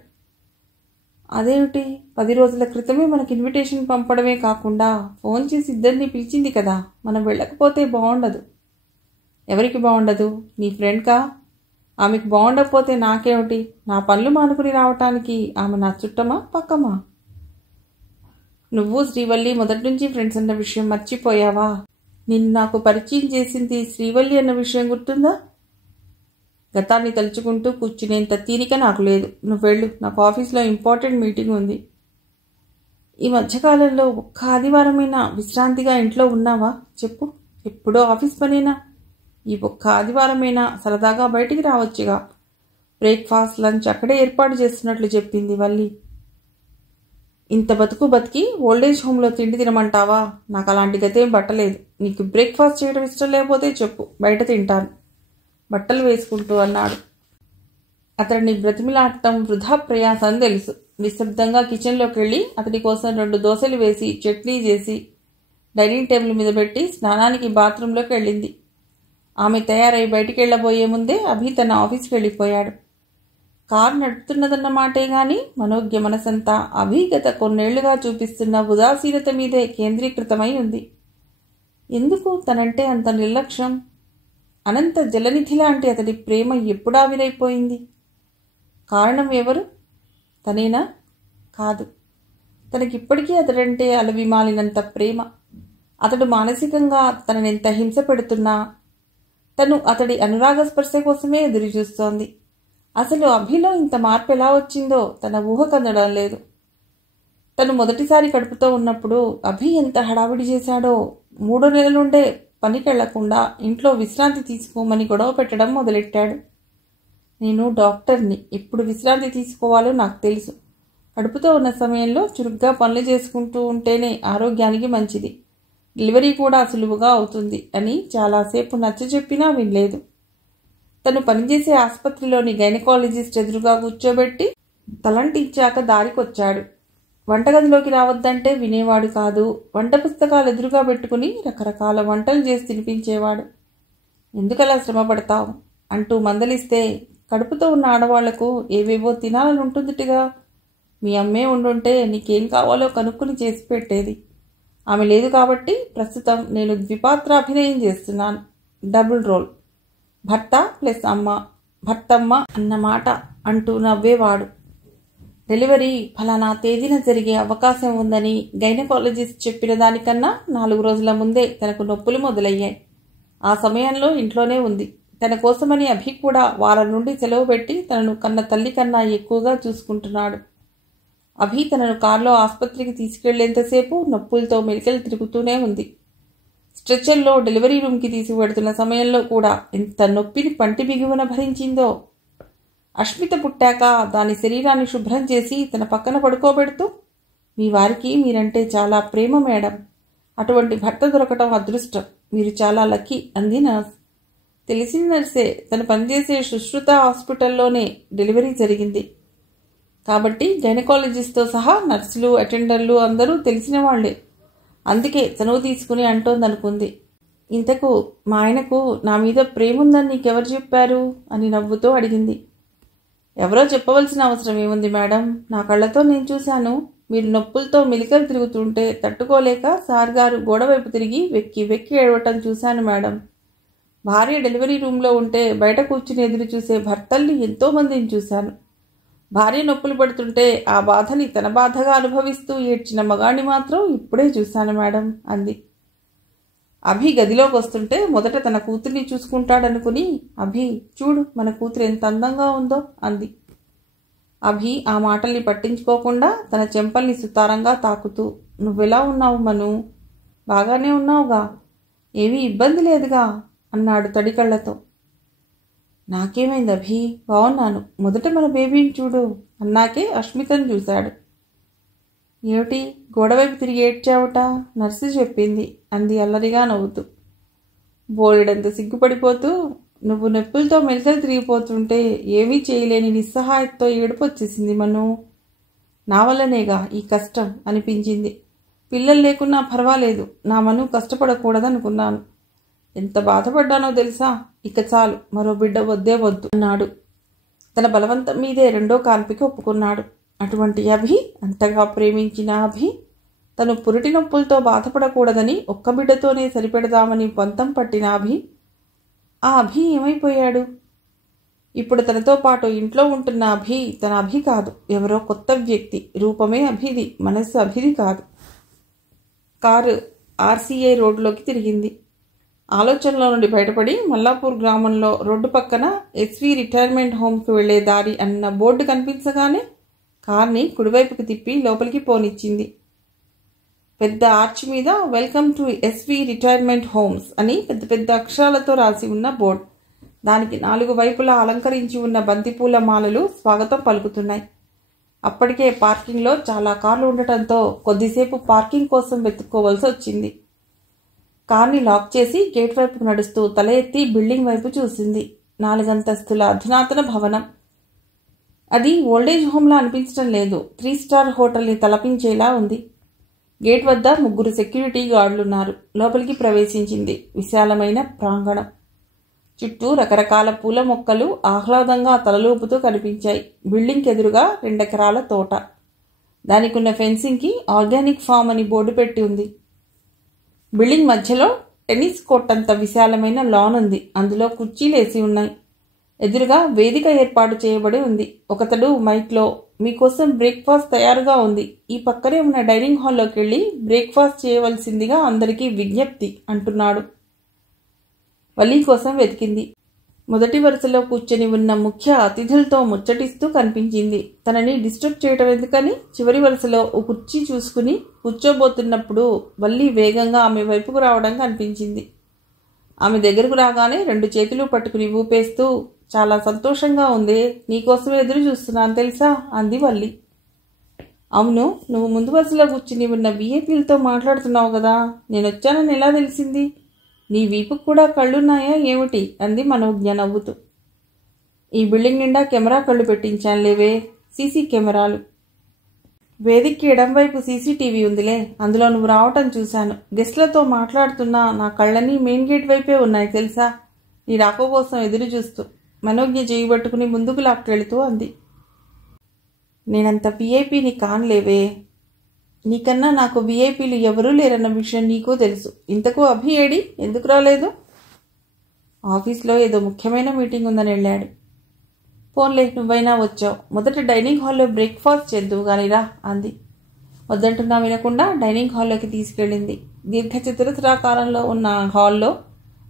అదేమిటి, 10 రోజుల క్రితమే మనకి ఇన్విటేషన్ పంపడమే కాకుండా ఫోన్ చేసి ఇద్దరిని పిలిచింది కదా. మనం వెళ్ళకపోతే బాగుండదు. ఎవరికి బాగుండదు? నీ ఫ్రెండ్కా? ఆమెకు బాగుండకపోతే నాకేమిటి? నా పనులు మానుకుని రావటానికి ఆమె నా చుట్టమా పక్కమా? నువ్వు శ్రీవల్లి మొదటి నుంచి ఫ్రెండ్స్ అన్న విషయం మర్చిపోయావా? నిన్ను నాకు పరిచయం చేసింది శ్రీవల్లి అన్న విషయం గుర్తుందా? గతాన్ని తలుచుకుంటూ కూర్చునేంత తీరిక నాకు లేదు. నువ్వు వెళ్ళు, నాకు ఆఫీస్లో ఇంపార్టెంట్ మీటింగ్ ఉంది. ఈ మధ్యకాలంలో ఒక్క ఆదివారమైనా విశ్రాంతిగా ఇంట్లో ఉన్నావా చెప్పు. ఎప్పుడో ఆఫీస్ పనేనా? ఈ ఒక్క ఆదివారమైనా సరదాగా బయటికి రావచ్చుగా. బ్రేక్ఫాస్ట్, లంచ్ అక్కడే ఏర్పాటు చేస్తున్నట్లు చెప్పింది వల్లి. ఇంత బతుకు బతికి ఓల్డేజ్ హోమ్లో తిండి తినమంటావా? నాకు అలాంటి గతేం పట్టలేదు. నీకు బ్రేక్ఫాస్ట్ చేయడం ఇష్టం లేకపోతే చెప్పు, బయట తింటాను బట్టలు వేసుకుంటూ అన్నాడు. అతడిని బ్రతిమిలాడటం వృధా ప్రయాసం తెలుసు. నిశ్శబ్దంగా కిచెన్లోకి వెళ్ళి అతడి కోసం 2 దోశలు వేసి చట్నీ చేసి డైనింగ్ టేబుల్ మీద పెట్టి స్నానానికి బాత్రూంలోకి వెళ్ళింది. ఆమె తయారై బయటికి వెళ్ళబోయే ముందే అభి తన ఆఫీస్కి వెళ్ళిపోయాడు. కారు నడుపుతున్నదన్న మాటే గాని మనోజ్ఞ మనసంతా అభి గత కొన్నేళ్లుగా చూపిస్తున్న ఉదాసీనత మీదే కేంద్రీకృతమై ఉంది. ఎందుకు తనంటే అంత నిర్లక్ష్యం? అనంత జలనిధి లాంటి అతడి ప్రేమ ఎప్పుడా విరైపోయింది? కారణం ఎవరు? తనేనా? కాదు. తనకిప్పటికీ అతడంటే అలవిమాలినంత ప్రేమ. అతడు మానసికంగా తననెంత హింస పెడుతున్నా తను అతడి అనురాగ స్పర్శ కోసమే ఎదురుచూస్తోంది. అసలు అభిలో ఇంత మార్పు ఎలా వచ్చిందో తన ఊహ కందడం లేదు. తను మొదటిసారి కడుపుతో ఉన్నప్పుడు అభి ఎంత హడావిడి చేశాడో. 3 నెలలుండే పనికెళ్లకుండా ఇంట్లో విశ్రాంతి తీసుకోమని గొడవ పెట్టడం మొదలెట్టాడు. నేను డాక్టర్ని, ఎప్పుడు విశ్రాంతి తీసుకోవాలో నాకు తెలుసు. కడుపుతో ఉన్న సమయంలో చురుగ్గా పనులు చేసుకుంటూ ఉంటేనే ఆరోగ్యానికి మంచిది. డెలివరీ కూడా సులువుగా అవుతుంది అని చాలాసేపు నచ్చచెప్పినా వినలేదు. తను పనిచేసే ఆసుపత్రిలోని గైనకాలజిస్ట్ ఎదురుగా కూర్చోబెట్టి తలంటిచ్చాక దారికొచ్చాడు. వంటగదిలోకి రావద్దంటే వినేవాడు కాదు. వంట పుస్తకాలు ఎదురుగా పెట్టుకుని రకరకాల వంటలు చేసి తినిపించేవాడు. ఎందుకలా శ్రమ పడతావు అంటూ మందలిస్తే, కడుపుతో ఉన్న ఆడవాళ్లకు ఏవేవో తినాలని ఉంటుందిటిగా. మీ అమ్మే ఉండుంటే నీకేం కావాలో కనుక్కుని చేసి పెట్టేది. ఆమె లేదు కాబట్టి ప్రస్తుతం నేను ద్విపాత్రాభినయం చేస్తున్నాను. డబుల్ రోల్, భర్త ప్లస్ అమ్మ, భర్తమ్మ అన్నమాట అంటూ నవ్వేవాడు. డెలివరీ ఫలానా తేదీన జరిగే అవకాశం ఉందని గైనకాలజిస్ట్ చెప్పిన దానికన్నా 4 రోజుల ముందే తనకు నొప్పులు మొదలయ్యాయి. ఆ సమయంలో ఇంట్లోనే ఉంది. తన కోసమని అభి కూడా వారం నుండి సెలవు పెట్టి తనను కన్న తల్లి కన్నా ఎక్కువగా చూసుకుంటున్నాడు. అభి తనను కారులో ఆసుపత్రికి తీసుకెళ్లేంతసేపు నొప్పులతో మెలికలు తిరుగుతూనే ఉంది. స్ట్రెచర్లో డెలివరీ రూమ్కి తీసుకువెడుతున్న సమయంలో కూడా ఎంత నొప్పిని పంటి బిగువన భరించిందో. అష్మిత పుట్టాక దాని శరీరాన్ని శుభ్రం చేసి తన పక్కన పడుకోబెడుతూ, మీ వారికి మీరంటే చాలా ప్రేమ మేడం, అటువంటి భర్త దొరకటం అదృష్టం, మీరు చాలా లక్కీ అంది నర్స్. తెలిసిన నర్సే. తను పనిచేసే సుశ్రుత హాస్పిటల్లోనే డెలివరీ జరిగింది కాబట్టి గైనకాలజిస్ట్తో సహా నర్సులు, అటెండర్లు అందరూ తెలిసిన వాళ్లే. అందుకే చనువు తీసుకుని అంటోందనుకుంది. ఇంతకు మా ఆయనకు నా మీద ప్రేముందని నీకెవరు చెప్పారు అని నవ్వుతూ అడిగింది. ఎవరో చెప్పవలసిన అవసరం ఏముంది మేడం, నా కళ్ళతో నేను చూశాను. మీరు నొప్పులతో మెలికలు తిరుగుతుంటే తట్టుకోలేక సార్ గారు గోడవైపు తిరిగి వెక్కి వెక్కి ఏడవటం చూశాను మేడం. భార్య డెలివరీ రూమ్లో ఉంటే బయట కూర్చుని ఎదురు చూసే భర్తల్ని ఎంతోమందిని చూశాను. భార్య నొప్పులు పడుతుంటే ఆ బాధని తన బాధగా అనుభవిస్తూ ఏడ్చిన మగాణ్ణి మాత్రం ఇప్పుడే చూశాను మేడం అంది. అభి గదిలోకి వస్తుంటే మొదట తన కూతుర్ని చూసుకుంటాడనుకుని, అభి చూడు మన కూతురు ఎంత అందంగా ఉందో అంది. అభి ఆ మాటల్ని పట్టించుకోకుండా తన చెంపల్ని సుతారంగా తాకుతూ, నువ్వెలా ఉన్నావు మను? బాగానే ఉన్నావుగా, ఏమీ ఇబ్బంది లేదుగా అన్నాడు తడికళ్లతో. నాకేమైంది అభి, బాగున్నాను. మొదట మన బేబీని చూడు అన్నాకే అష్మితను చూశాడు. ఏమిటి గోడవైపు తిరిగి ఏడ్చావుట? నర్సు చెప్పింది అంది అల్లరిగా నవ్వుతూ. బోలెడంత సిగ్గుపడిపోతూ, నువ్వు నొప్పులతో మెలికలు తిరిగిపోతుంటే ఏమీ చేయలేని నిస్సహాయతతో ఏడుపు వచ్చేసింది మను. నా వల్లనేగా ఈ కష్టం అనిపించింది. పిల్లలు లేకున్నా పర్వాలేదు, నా మను కష్టపడకూడదనుకున్నాను. ఎంత బాధపడ్డానో తెలుసా. ఇక చాలు, మరో బిడ్డ వద్దే వద్దు అన్నాడు. తన బలవంతం మీదే రెండో కాన్పికి ఒప్పుకున్నాడు. అటువంటి అభి, అంతగా ప్రేమించిన అభి, తను పురిటి నొప్పులతో బాధపడకూడదని ఒక్క బిడ్డతోనే సరిపెడదామని పంతం పట్టిన అభి, ఆ అభి ఏమైపోయాడు? ఇప్పుడు తనతో పాటు ఇంట్లో ఉంటున్న అభి తన అభి కాదు, ఎవరో కొత్త వ్యక్తి. రూపమే అభిది, మనస్సు అభిది కాదు. కారు ఆర్సీఐ రోడ్లోకి తిరిగింది. ఆలోచనలో నుండి బయటపడి మల్లాపూర్ గ్రామంలో రోడ్డు పక్కన ఎస్వి రిటైర్మెంట్ హోమ్కి వెళ్లే దారి అన్న బోర్డు కనిపించగానే కార్ని కుడివైపుకి తిప్పి లోపలికి పోనిచ్చింది. పెద్ద ఆర్చ్ మీద welcome to SV retirement homes అని పెద్ద పెద్ద అక్షరాలతో రాసి ఉన్న బోర్డు. దానికి 4 వైపులా అలంకరించి ఉన్న బంతిపూల మాలలు స్వాగతం పలుకుతున్నాయి. అప్పటికే పార్కింగ్లో చాలా కార్లు ఉండటంతో కొద్దిసేపు పార్కింగ్ కోసం వెతుక్కోవలసి వచ్చింది. కార్ని లాక్ చేసి గేట్ వైపుకు నడుస్తూ తల ఎత్తి బిల్డింగ్ వైపు చూసింది. 4 అంతస్తుల అధునాతన భవనం. అది ఓల్డేజ్ హోమ్లా అనిపించడం లేదు. 3 స్టార్ హోటల్ని తలపించేలా ఉంది. గేట్ వద్ద 3 సెక్యూరిటీ గార్డులున్నారు. లోపలికి ప్రవేశించింది. విశాలమైన ప్రాంగణం. చుట్టూ రకరకాల పూల మొక్కలు ఆహ్లాదంగా తలలూపుతూ కనిపించాయి. బిల్డింగ్ ఎదురుగా 2 ఎకరాల తోట. దానికున్న ఫెన్సింగ్కి ఆర్గానిక్ ఫామ్ అని బోర్డు పెట్టి ఉంది. బిల్డింగ్ మధ్యలో టెన్నిస్ కోర్ట్ అంత విశాలమైన లాన్ ఉంది. అందులో కుర్చీలేసి ఉన్నాయి. ఎదురుగా వేదిక ఏర్పాటు చేయబడి ఉంది. ఒకతడు మైక్లో, మీకోసం బ్రేక్ఫాస్ట్ తయారుగా ఉంది, ఈ పక్కనే ఉన్న డైనింగ్ హాల్లోకి వెళ్ళి బ్రేక్ఫాస్ట్ చేయవలసిందిగా అందరికీ విజ్ఞప్తి అంటున్నాడు. వల్లి కోసం వెతికింది. మొదటి వరుసలో కూర్చొని ఉన్న ముఖ్య అతిథులతో ముచ్చటిస్తూ కనిపించింది. తనని డిస్టర్బ్ చేయటం ఎందుకని చివరి వరుసలో ఓ కుర్చీ చూసుకుని కూర్చోబోతున్నప్పుడు వల్లి వేగంగా ఆమె వైపుకు రావడం కనిపించింది. ఆమె దగ్గరకు రాగానే 2 చేతులు పట్టుకుని ఊపేస్తూ, చాలా సంతోషంగా ఉంది, నీకోసమే ఎదురు చూస్తున్నాను తెలుసా అంది వల్లి. అవును, నువ్వు ముందు వరుసలో కూర్చుని ఉన్న విఐపీలతో మాట్లాడుతున్నావు కదా, నేనొచ్చానని ఎలా తెలిసింది? నీ వీపుకు కూడా కళ్ళున్నాయా ఏమిటి అంది మనోజ్ఞ నవ్వుతూ. ఈ బిల్డింగ్ నిండా కెమెరా కళ్ళు పెట్టించానులేవే, సీసీ కెమెరాలు. వేదికకి ఎడంవైపు సీసీటీవీ ఉందిలే, అందులో నువ్వు రావటం చూశాను. గెస్ట్లతో మాట్లాడుతున్నా నా కళ్ళని మెయిన్ గేట్ వైపే ఉన్నాయి తెలుసా, నీ రాక కోసం ఎదురు చూస్తూ మనోజ్ఞ చేయబట్టుకుని ముందుకు లాక్కెళుతూ అంది. నేనంత విఐపీని కానులేవే, నీకన్నా నాకు విఐపీలు ఎవరూ లేరన్న విషయం నీకు తెలుసు. ఇంతకు అభి ఏడి, ఎందుకు రాలేదు? ఆఫీస్లో ఏదో ముఖ్యమైన మీటింగ్ ఉందని వెళ్ళాడు. పోన్లే, నువ్వైనా వచ్చావు. మొదట డైనింగ్ హాల్లో బ్రేక్ఫాస్ట్ చేద్దువు గానిరా అంది. వద్దంటున్నా వినకుండా డైనింగ్ హాల్లోకి తీసుకెళ్ళింది. దీర్ఘచతురస్రాకారంలో ఉన్న హాల్లో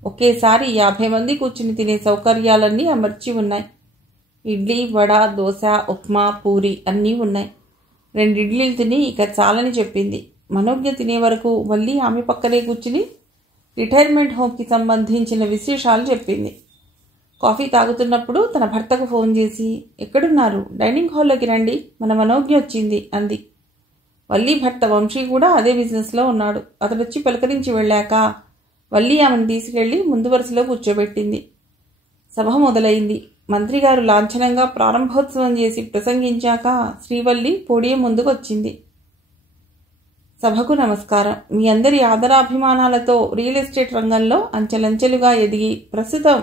ఒకేసారి 50 మంది కూర్చుని తినే సౌకర్యాలన్నీ అమర్చి ఉన్నాయి. ఇడ్లీ, వడ, దోశ, ఉప్మా, పూరి అన్నీ ఉన్నాయి. 2 ఇడ్లీలు తిని ఇక చాలని చెప్పింది. మనోజ్ఞ తినే వరకు వల్లి ఆమె పక్కనే కూర్చుని రిటైర్మెంట్ హోమ్కి సంబంధించిన విశేషాలు చెప్పింది. కాఫీ తాగుతున్నప్పుడు తన భర్తకు ఫోన్ చేసి, ఎక్కడున్నారు, డైనింగ్ హాల్లోకి రండి, మన మనోజ్ఞ వచ్చింది అంది. వల్లి భర్త వంశీ కూడా అదే బిజినెస్లో ఉన్నాడు. అతడొచ్చి పలకరించి వెళ్ళాక వల్లి ఆమెను తీసుకెళ్లి ముందు వరుసలో కూర్చోబెట్టింది. సభ మొదలైంది. మంత్రిగారు లాంఛనంగా ప్రారంభోత్సవం చేసి ప్రసంగించాక శ్రీవల్లి పోడియం ముందుకు వచ్చింది. సభకు నమస్కారం. మీ అందరి ఆదరాభిమానాలతో రియల్ ఎస్టేట్ రంగంలో అంచెలంచెలుగా ఎదిగి ప్రస్తుతం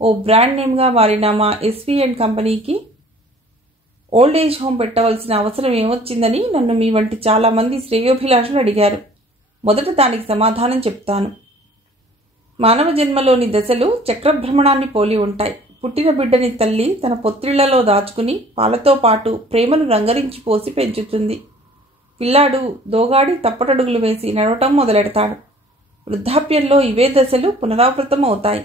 ఓ బ్రాండ్ నేమ్గా మారిన మా ఎస్వి అండ్ కంపెనీకి ఓల్డ్ ఏజ్ హోమ్ పెట్టవలసిన అవసరం ఏమొచ్చిందని నన్ను మీ వంటి చాలామంది శ్రేయోభిలాషులు అడిగారు. మొదట దానికి సమాధానం చెప్తాను. మానవ జన్మలోని దశలు చక్రభ్రమణాన్ని పోలి ఉంటాయి. పుట్టిన బిడ్డని తల్లి తన పొత్తిళ్లలో దాచుకుని పాలతో పాటు ప్రేమను రంగరించి పోసి పెంచుతుంది. పిల్లాడు దోగాడి తప్పటడుగులు వేసి నడవటం మొదలెడతాడు. వృద్ధాప్యంలో ఇవే దశలు పునరావృతం అవుతాయి.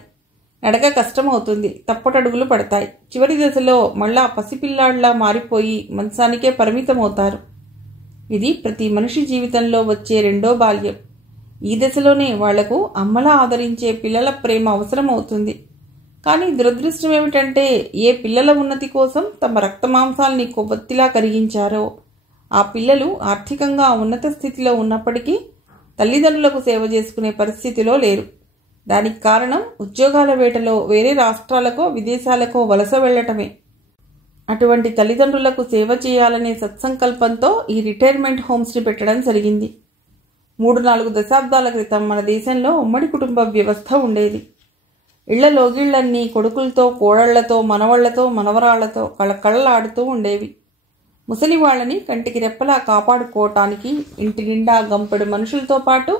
నడక కష్టమవుతుంది, తప్పటడుగులు పడతాయి. చివరి దశలో మళ్ళా పసిపిల్లాళ్లా మారిపోయి మంచానికే పరిమితమవుతారు. ఇది ప్రతి మనిషి జీవితంలో వచ్చే రెండో బాల్యం. ఈ దశలోనే వాళ్లకు అమ్మలా ఆదరించే పిల్లల ప్రేమ అవసరం అవుతుంది. కానీ దురదృష్టం ఏమిటంటే, ఏ పిల్లల ఉన్నతి కోసం తమ రక్తమాంసాల్ని కొవ్వొత్తిలా కరిగించారో ఆ పిల్లలు ఆర్థికంగా ఉన్నత స్థితిలో ఉన్నప్పటికీ తల్లిదండ్రులకు సేవ చేసుకునే పరిస్థితిలో లేరు. దానికి కారణం ఉద్యోగాల వేటలో వేరే రాష్ట్రాలకో విదేశాలకో వలస వెళ్లటమే. అటువంటి తల్లిదండ్రులకు సేవ చేయాలనే సత్సంకల్పంతో ఈ రిటైర్మెంట్ హోమ్స్ని పెట్టడం జరిగింది. 3-4 దశాబ్దాల క్రితం మన దేశంలో ఉమ్మడి కుటుంబ వ్యవస్థ ఉండేది. ఇళ్ల లోగిళ్లన్నీ కొడుకులతో, కోడళ్లతో, మనవళ్లతో, మనవరాళ్లతో కళకళలాడుతూ ఉండేవి. ముసలి వాళ్ళని కంటికి రెప్పలా కాపాడుకోవటానికి ఇంటి నిండా గంపెడు మనుషులతో పాటు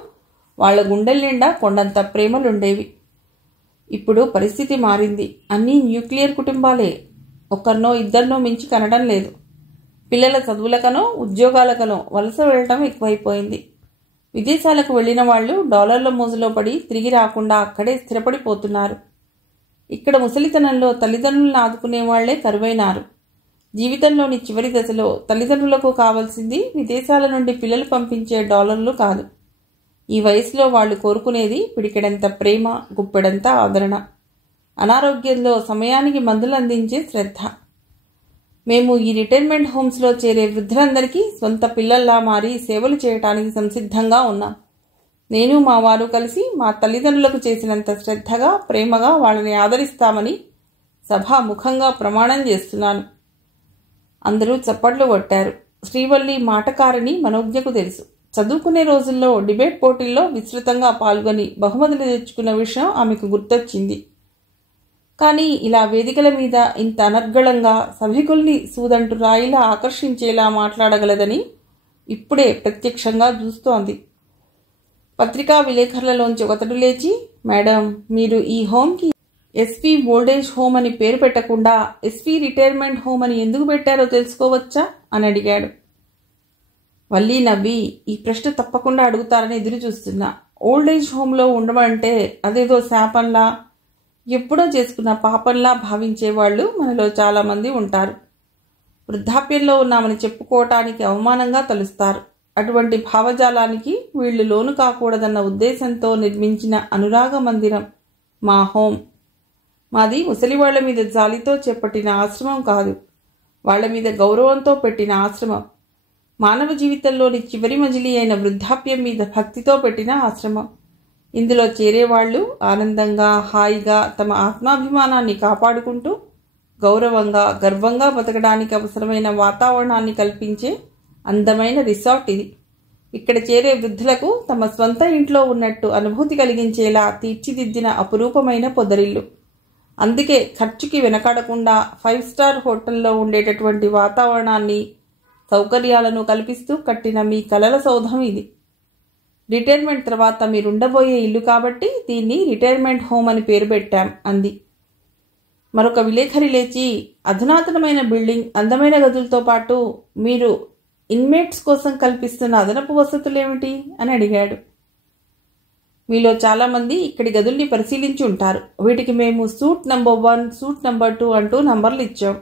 వాళ్ల గుండెల నిండా కొండంత ప్రేమలుండేవి. ఇప్పుడు పరిస్థితి మారింది. అన్నీ న్యూక్లియర్ కుటుంబాలే. ఒకరినో ఇద్దరినో మించి కనడం లేదు. పిల్లల చదువులకనో ఉద్యోగాలకనో వలస వెళ్లటం ఎక్కువైపోయింది. విదేశాలకు వెళ్లిన వాళ్ళు డాలర్ల మోజులో పడి తిరిగి రాకుండా అక్కడే స్థిరపడిపోతున్నారు. ఇక్కడ ముసలితనంలో తల్లిదండ్రులను ఆదుకునే వాళ్లే కరువైనారు. జీవితంలోని చివరి దశలో తల్లిదండ్రులకు కావాల్సింది విదేశాల నుండి పిల్లలు పంపించే డాలర్లు కాదు. ఈ వయసులో వాళ్లు కోరుకునేది పిడికెడంత ప్రేమ, గుప్పెడంత ఆదరణ, అనారోగ్యంలో సమయానికి మందులు అందించే శ్రద్ధ. మేము ఈ రిటైర్మెంట్ హోమ్స్లో చేరే వృద్ధులందరికీ సొంత పిల్లల్లా మారి సేవలు చేయటానికి సంసిద్ధంగా ఉన్నాం. నేను మా వారు కలిసి మా తల్లిదండ్రులకు చేసినంత శ్రద్ధగా, ప్రేమగా వాళ్ళని ఆదరిస్తామని సభాముఖంగా ప్రమాణం చేస్తున్నాను. అందరూ చప్పట్లు కొట్టారు. శ్రీవల్లి మాటకారిని మనోజ్ఞకు తెలుసు. చదువుకునే రోజుల్లో డిబేట్ పోటీల్లో విస్తృతంగా పాల్గొని బహుమతులు తెచ్చుకున్న విషయం ఆమెకు గుర్తొచ్చింది. కానీ ఇలా వేదికల మీద ఇంత అనర్గళంగా సభికుల్ని సూదంటు రాయిలా ఆకర్షించేలా మాట్లాడగలదని ఇప్పుడే ప్రత్యక్షంగా చూస్తోంది. పత్రికా విలేకరులలోంచి ఒకతడు లేచి, మేడం, మీరు ఈ హోమ్కి ఎస్వి ఓల్డేజ్ హోమ్ అని పేరు పెట్టకుండా ఎస్వి రిటైర్మెంట్ హోమ్ అని ఎందుకు పెట్టారో తెలుసుకోవచ్చా అని అడిగాడు. వల్లి నవ్వి, ఈ ప్రశ్న తప్పకుండా అడుగుతారని ఎదురు చూస్తున్నా. ఓల్డేజ్ హోమ్లో ఉండమంటే అదేదో శాపంలా, ఎప్పుడో చేసుకున్న పాపంలా భావించేవాళ్ళు మనలో చాలామంది ఉంటారు. వృద్ధాప్యంలో ఉన్నామని చెప్పుకోవటానికి అవమానంగా తలుస్తారు. అటువంటి భావజాలానికి వీళ్లు లోను కాకూడదన్న ఉద్దేశంతో నిర్మించిన అనురాగ మందిరం మా హోమ్. మాది ముసలివాళ్ల మీద జాలితో చేపట్టిన ఆశ్రమం కాదు, వాళ్ల మీద గౌరవంతో పెట్టిన ఆశ్రమం. మానవ జీవితంలోని చివరి మజిలీ అయిన వృద్ధాప్యం మీద భక్తితో పెట్టిన ఆశ్రమం. ఇందులో చేరేవాళ్లు ఆనందంగా, హాయిగా తమ ఆత్మాభిమానాన్ని కాపాడుకుంటూ గౌరవంగా, గర్వంగా బతకడానికి అవసరమైన వాతావరణాన్ని కల్పించే అందమైన రిసార్ట్ ఇది. ఇక్కడ చేరే వృద్ధులకు తమ స్వంత ఇంట్లో ఉన్నట్టు అనుభూతి కలిగించేలా తీర్చిదిద్దిన అపురూపమైన పొదరిల్లు. అందుకే ఖర్చుకి వెనకాడకుండా 5 స్టార్ హోటల్లో ఉండేటటువంటి వాతావరణాన్ని, సౌకర్యాలను కల్పిస్తూ కట్టిన మీ కలల సౌధం ఇది. రిటైర్మెంట్ తర్వాత మీరుండబోయే ఇల్లు కాబట్టి దీన్ని రిటైర్మెంట్ హోమ్ అని పేరు పెట్టాం అంది. మరొక విలేఖరి లేచి, అధునాతనమైన బిల్డింగ్, అందమైన గదులతో పాటు మీరు ఇన్మేట్స్ కోసం కల్పిస్తున్న అదనపు వసతులేమిటి అని అడిగాడు. మీలో చాలామంది ఇక్కడి గదుల్ని పరిశీలించి ఉంటారు. వీటికి మేము సూట్ నంబర్ 1, సూట్ నంబర్ 2 అంటూ నంబర్లు ఇచ్చాం.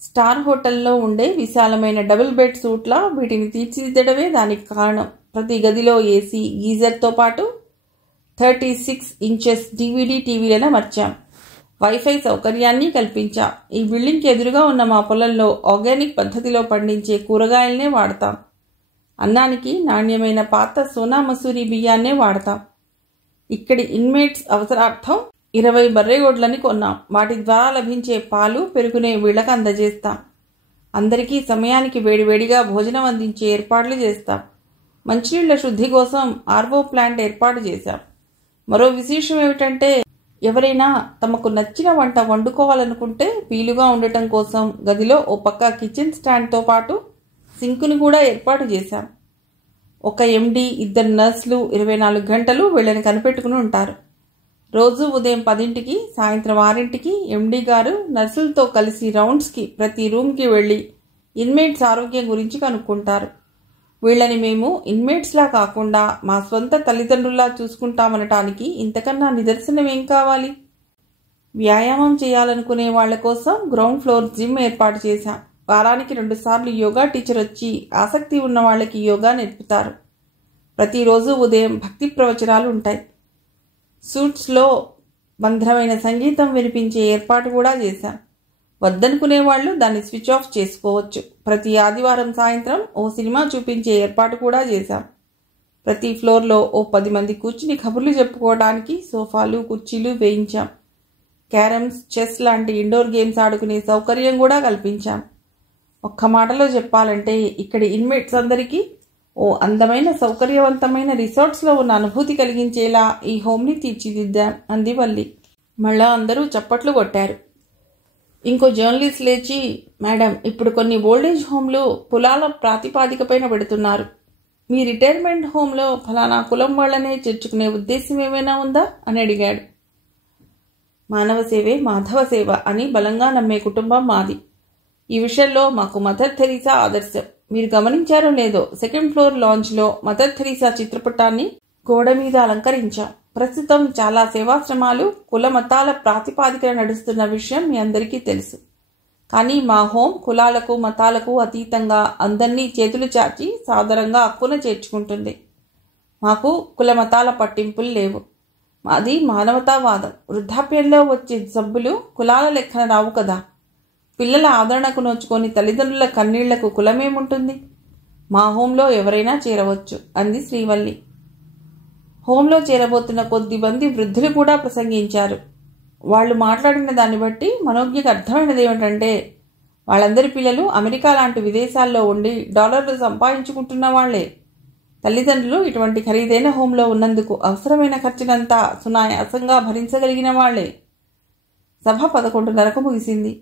స్టార్ హోటల్లో ఉండే విశాలమైన డబుల్ బెడ్ సూట్లా వీటిని తీర్చిదిద్దడమే దానికి కారణం. ప్రతి గదిలో ఏసీ, గీజర్తో పాటు 36 ఇంచెస్ DVD టీవీలను అమర్చాం. వైఫై సౌకర్యాన్ని కల్పించాం. ఈ బిల్డింగ్కి ఎదురుగా ఉన్న మా పొలంలో ఆర్గానిక్ పద్ధతిలో పండించే కూరగాయలనే వాడతాం. అన్నానికి నాణ్యమైన పాత సోనా మసూరి బియ్యాన్నే వాడతాం. ఇక్కడి ఇన్మేట్స్ అవసరార్థం 20 బర్రెగొడ్లని కొన్నాం. వాటి ద్వారా లభించే పాలు, పెరుగునే వీళ్లకు అందజేస్తాం. అందరికీ సమయానికి వేడివేడిగా భోజనం అందించే ఏర్పాట్లు చేస్తాం. మంచినీళ్ల శుద్ధి కోసం ఆర్వో ప్లాంట్ ఏర్పాటు చేశాం. మరో విశేషం ఏమిటంటే, ఎవరైనా తమకు నచ్చిన వంట వండుకోవాలనుకుంటే వీలుగా ఉండటం కోసం గదిలో ఓ పక్క కిచెన్ స్టాండ్తో పాటు సింకుని కూడా ఏర్పాటు చేశాం. ఒక ఎండి, 2 నర్సులు 24 గంటలు వీళ్ళని కనిపెట్టుకుని ఉంటారు. రోజు ఉదయం 10ంటికి, సాయంత్రం 6ంటికి ఎండి గారు నర్సులతో కలిసి రౌండ్స్కి ప్రతి రూమ్కి వెళ్ళి ఇన్మేట్స్ ఆరోగ్యం గురించి కనుక్కుంటారు. వీళ్ళని మేము ఇన్మేట్స్లా కాకుండా మా స్వంత తల్లిదండ్రుల్లా చూసుకుంటామనటానికి ఇంతకన్నా నిదర్శనం ఏం కావాలి? వ్యాయామం చేయాలనుకునే వాళ్ల కోసం గ్రౌండ్ ఫ్లోర్ జిమ్ ఏర్పాటు చేశాం. వారానికి 2 సార్లు యోగా టీచర్ వచ్చి ఆసక్తి ఉన్న వాళ్ళకి యోగా నేర్పుతారు. ప్రతిరోజు ఉదయం భక్తి ప్రవచనాలు ఉంటాయి. సూట్స్లో బంధ్రమైన సంగీతం వినిపించే ఏర్పాటు కూడా చేశాం. వద్దనుకునే వాళ్ళు దాన్ని స్విచ్ ఆఫ్ చేసుకోవచ్చు. ప్రతి ఆదివారం సాయంత్రం ఓ సినిమా చూపించే ఏర్పాటు కూడా చేశాం. ప్రతి ఫ్లోర్లో ఓ 10 మంది కూర్చుని కబుర్లు చెప్పుకోవడానికి సోఫాలు, కుర్చీలు వేయించాం. క్యారమ్స్, చెస్ లాంటి ఇండోర్ గేమ్స్ ఆడుకునే సౌకర్యం కూడా కల్పించాం. ఒక్క మాటలో చెప్పాలంటే ఇక్కడి ఇన్మేట్స్ అందరికీ ఓ అందమైన, సౌకర్యవంతమైన రిసార్ట్స్లో ఉన్న అనుభూతి కలిగించేలా ఈ హోమ్ని తీర్చిదిద్దాం అంది వల్లి. మళ్ళా అందరూ చప్పట్లు కొట్టారు. ఇంకో జర్నలిస్ట్ లేచి, మేడం, ఇప్పుడు కొన్ని ఓల్డేజ్ హోమ్లు కులాల ప్రాతిపాదికపైన పెడుతున్నారు. మీ రిటైర్మెంట్ హోమ్లో ఫలానా కులం వాళ్లనే చేర్చుకునే ఉద్దేశం ఏమైనా ఉందా అని అడిగాడు. మానవ సేవే మాధవ సేవ అని బలంగా నమ్మే కుటుంబం మాది. ఈ విషయంలో మాకు మదర్ థెరీసా ఆదర్శం. మీరు గమనించారో లేదో, 2nd ఫ్లోర్ లాంజ్లో మదర్ థెరీసా చిత్రపటాన్ని గోడ మీద అలంకరించాం. ప్రస్తుతం చాలా సేవాశ్రమాలు కుల మతాల ప్రాతిపాదికన నడుస్తున్న విషయం మీ అందరికీ తెలుసు. కానీ మా హోం కులాలకు, మతాలకు అతీతంగా అందరినీ చేతులు చాచి సాదరంగా అక్కున చేర్చుకుంటుంది. మాకు కుల మతాల పట్టింపులు లేవు. మాది మానవతావాదం. వృద్ధాప్యంలో వచ్చే జబ్బులు కులాల లెక్కన రావు కదా. పిల్లల ఆదరణకు నోచుకొని తల్లిదండ్రుల కన్నీళ్లకు కులమేముంటుంది? మా హోంలో ఎవరైనా చేరవచ్చు అంది శ్రీవల్లి. హోంలో చేరబోతున్న కొద్దిమంది వృద్ధులు కూడా ప్రసంగించారు. వాళ్ళు మాట్లాడిన దాన్ని బట్టి మనోజ్ఞకు అర్థమైనది ఏమిటంటే, వాళ్ళందరి పిల్లలు అమెరికా లాంటి విదేశాల్లో ఉండి డాలర్లు సంపాదించుకుంటున్న వాళ్లే. తల్లిదండ్రులు ఇటువంటి ఖరీదైన హోంలో ఉన్నందుకు అవసరమైన ఖర్చునంతా సునాయాసంగా భరించగలిగిన వాళ్లే. సభ 11:30కు ముగిసింది.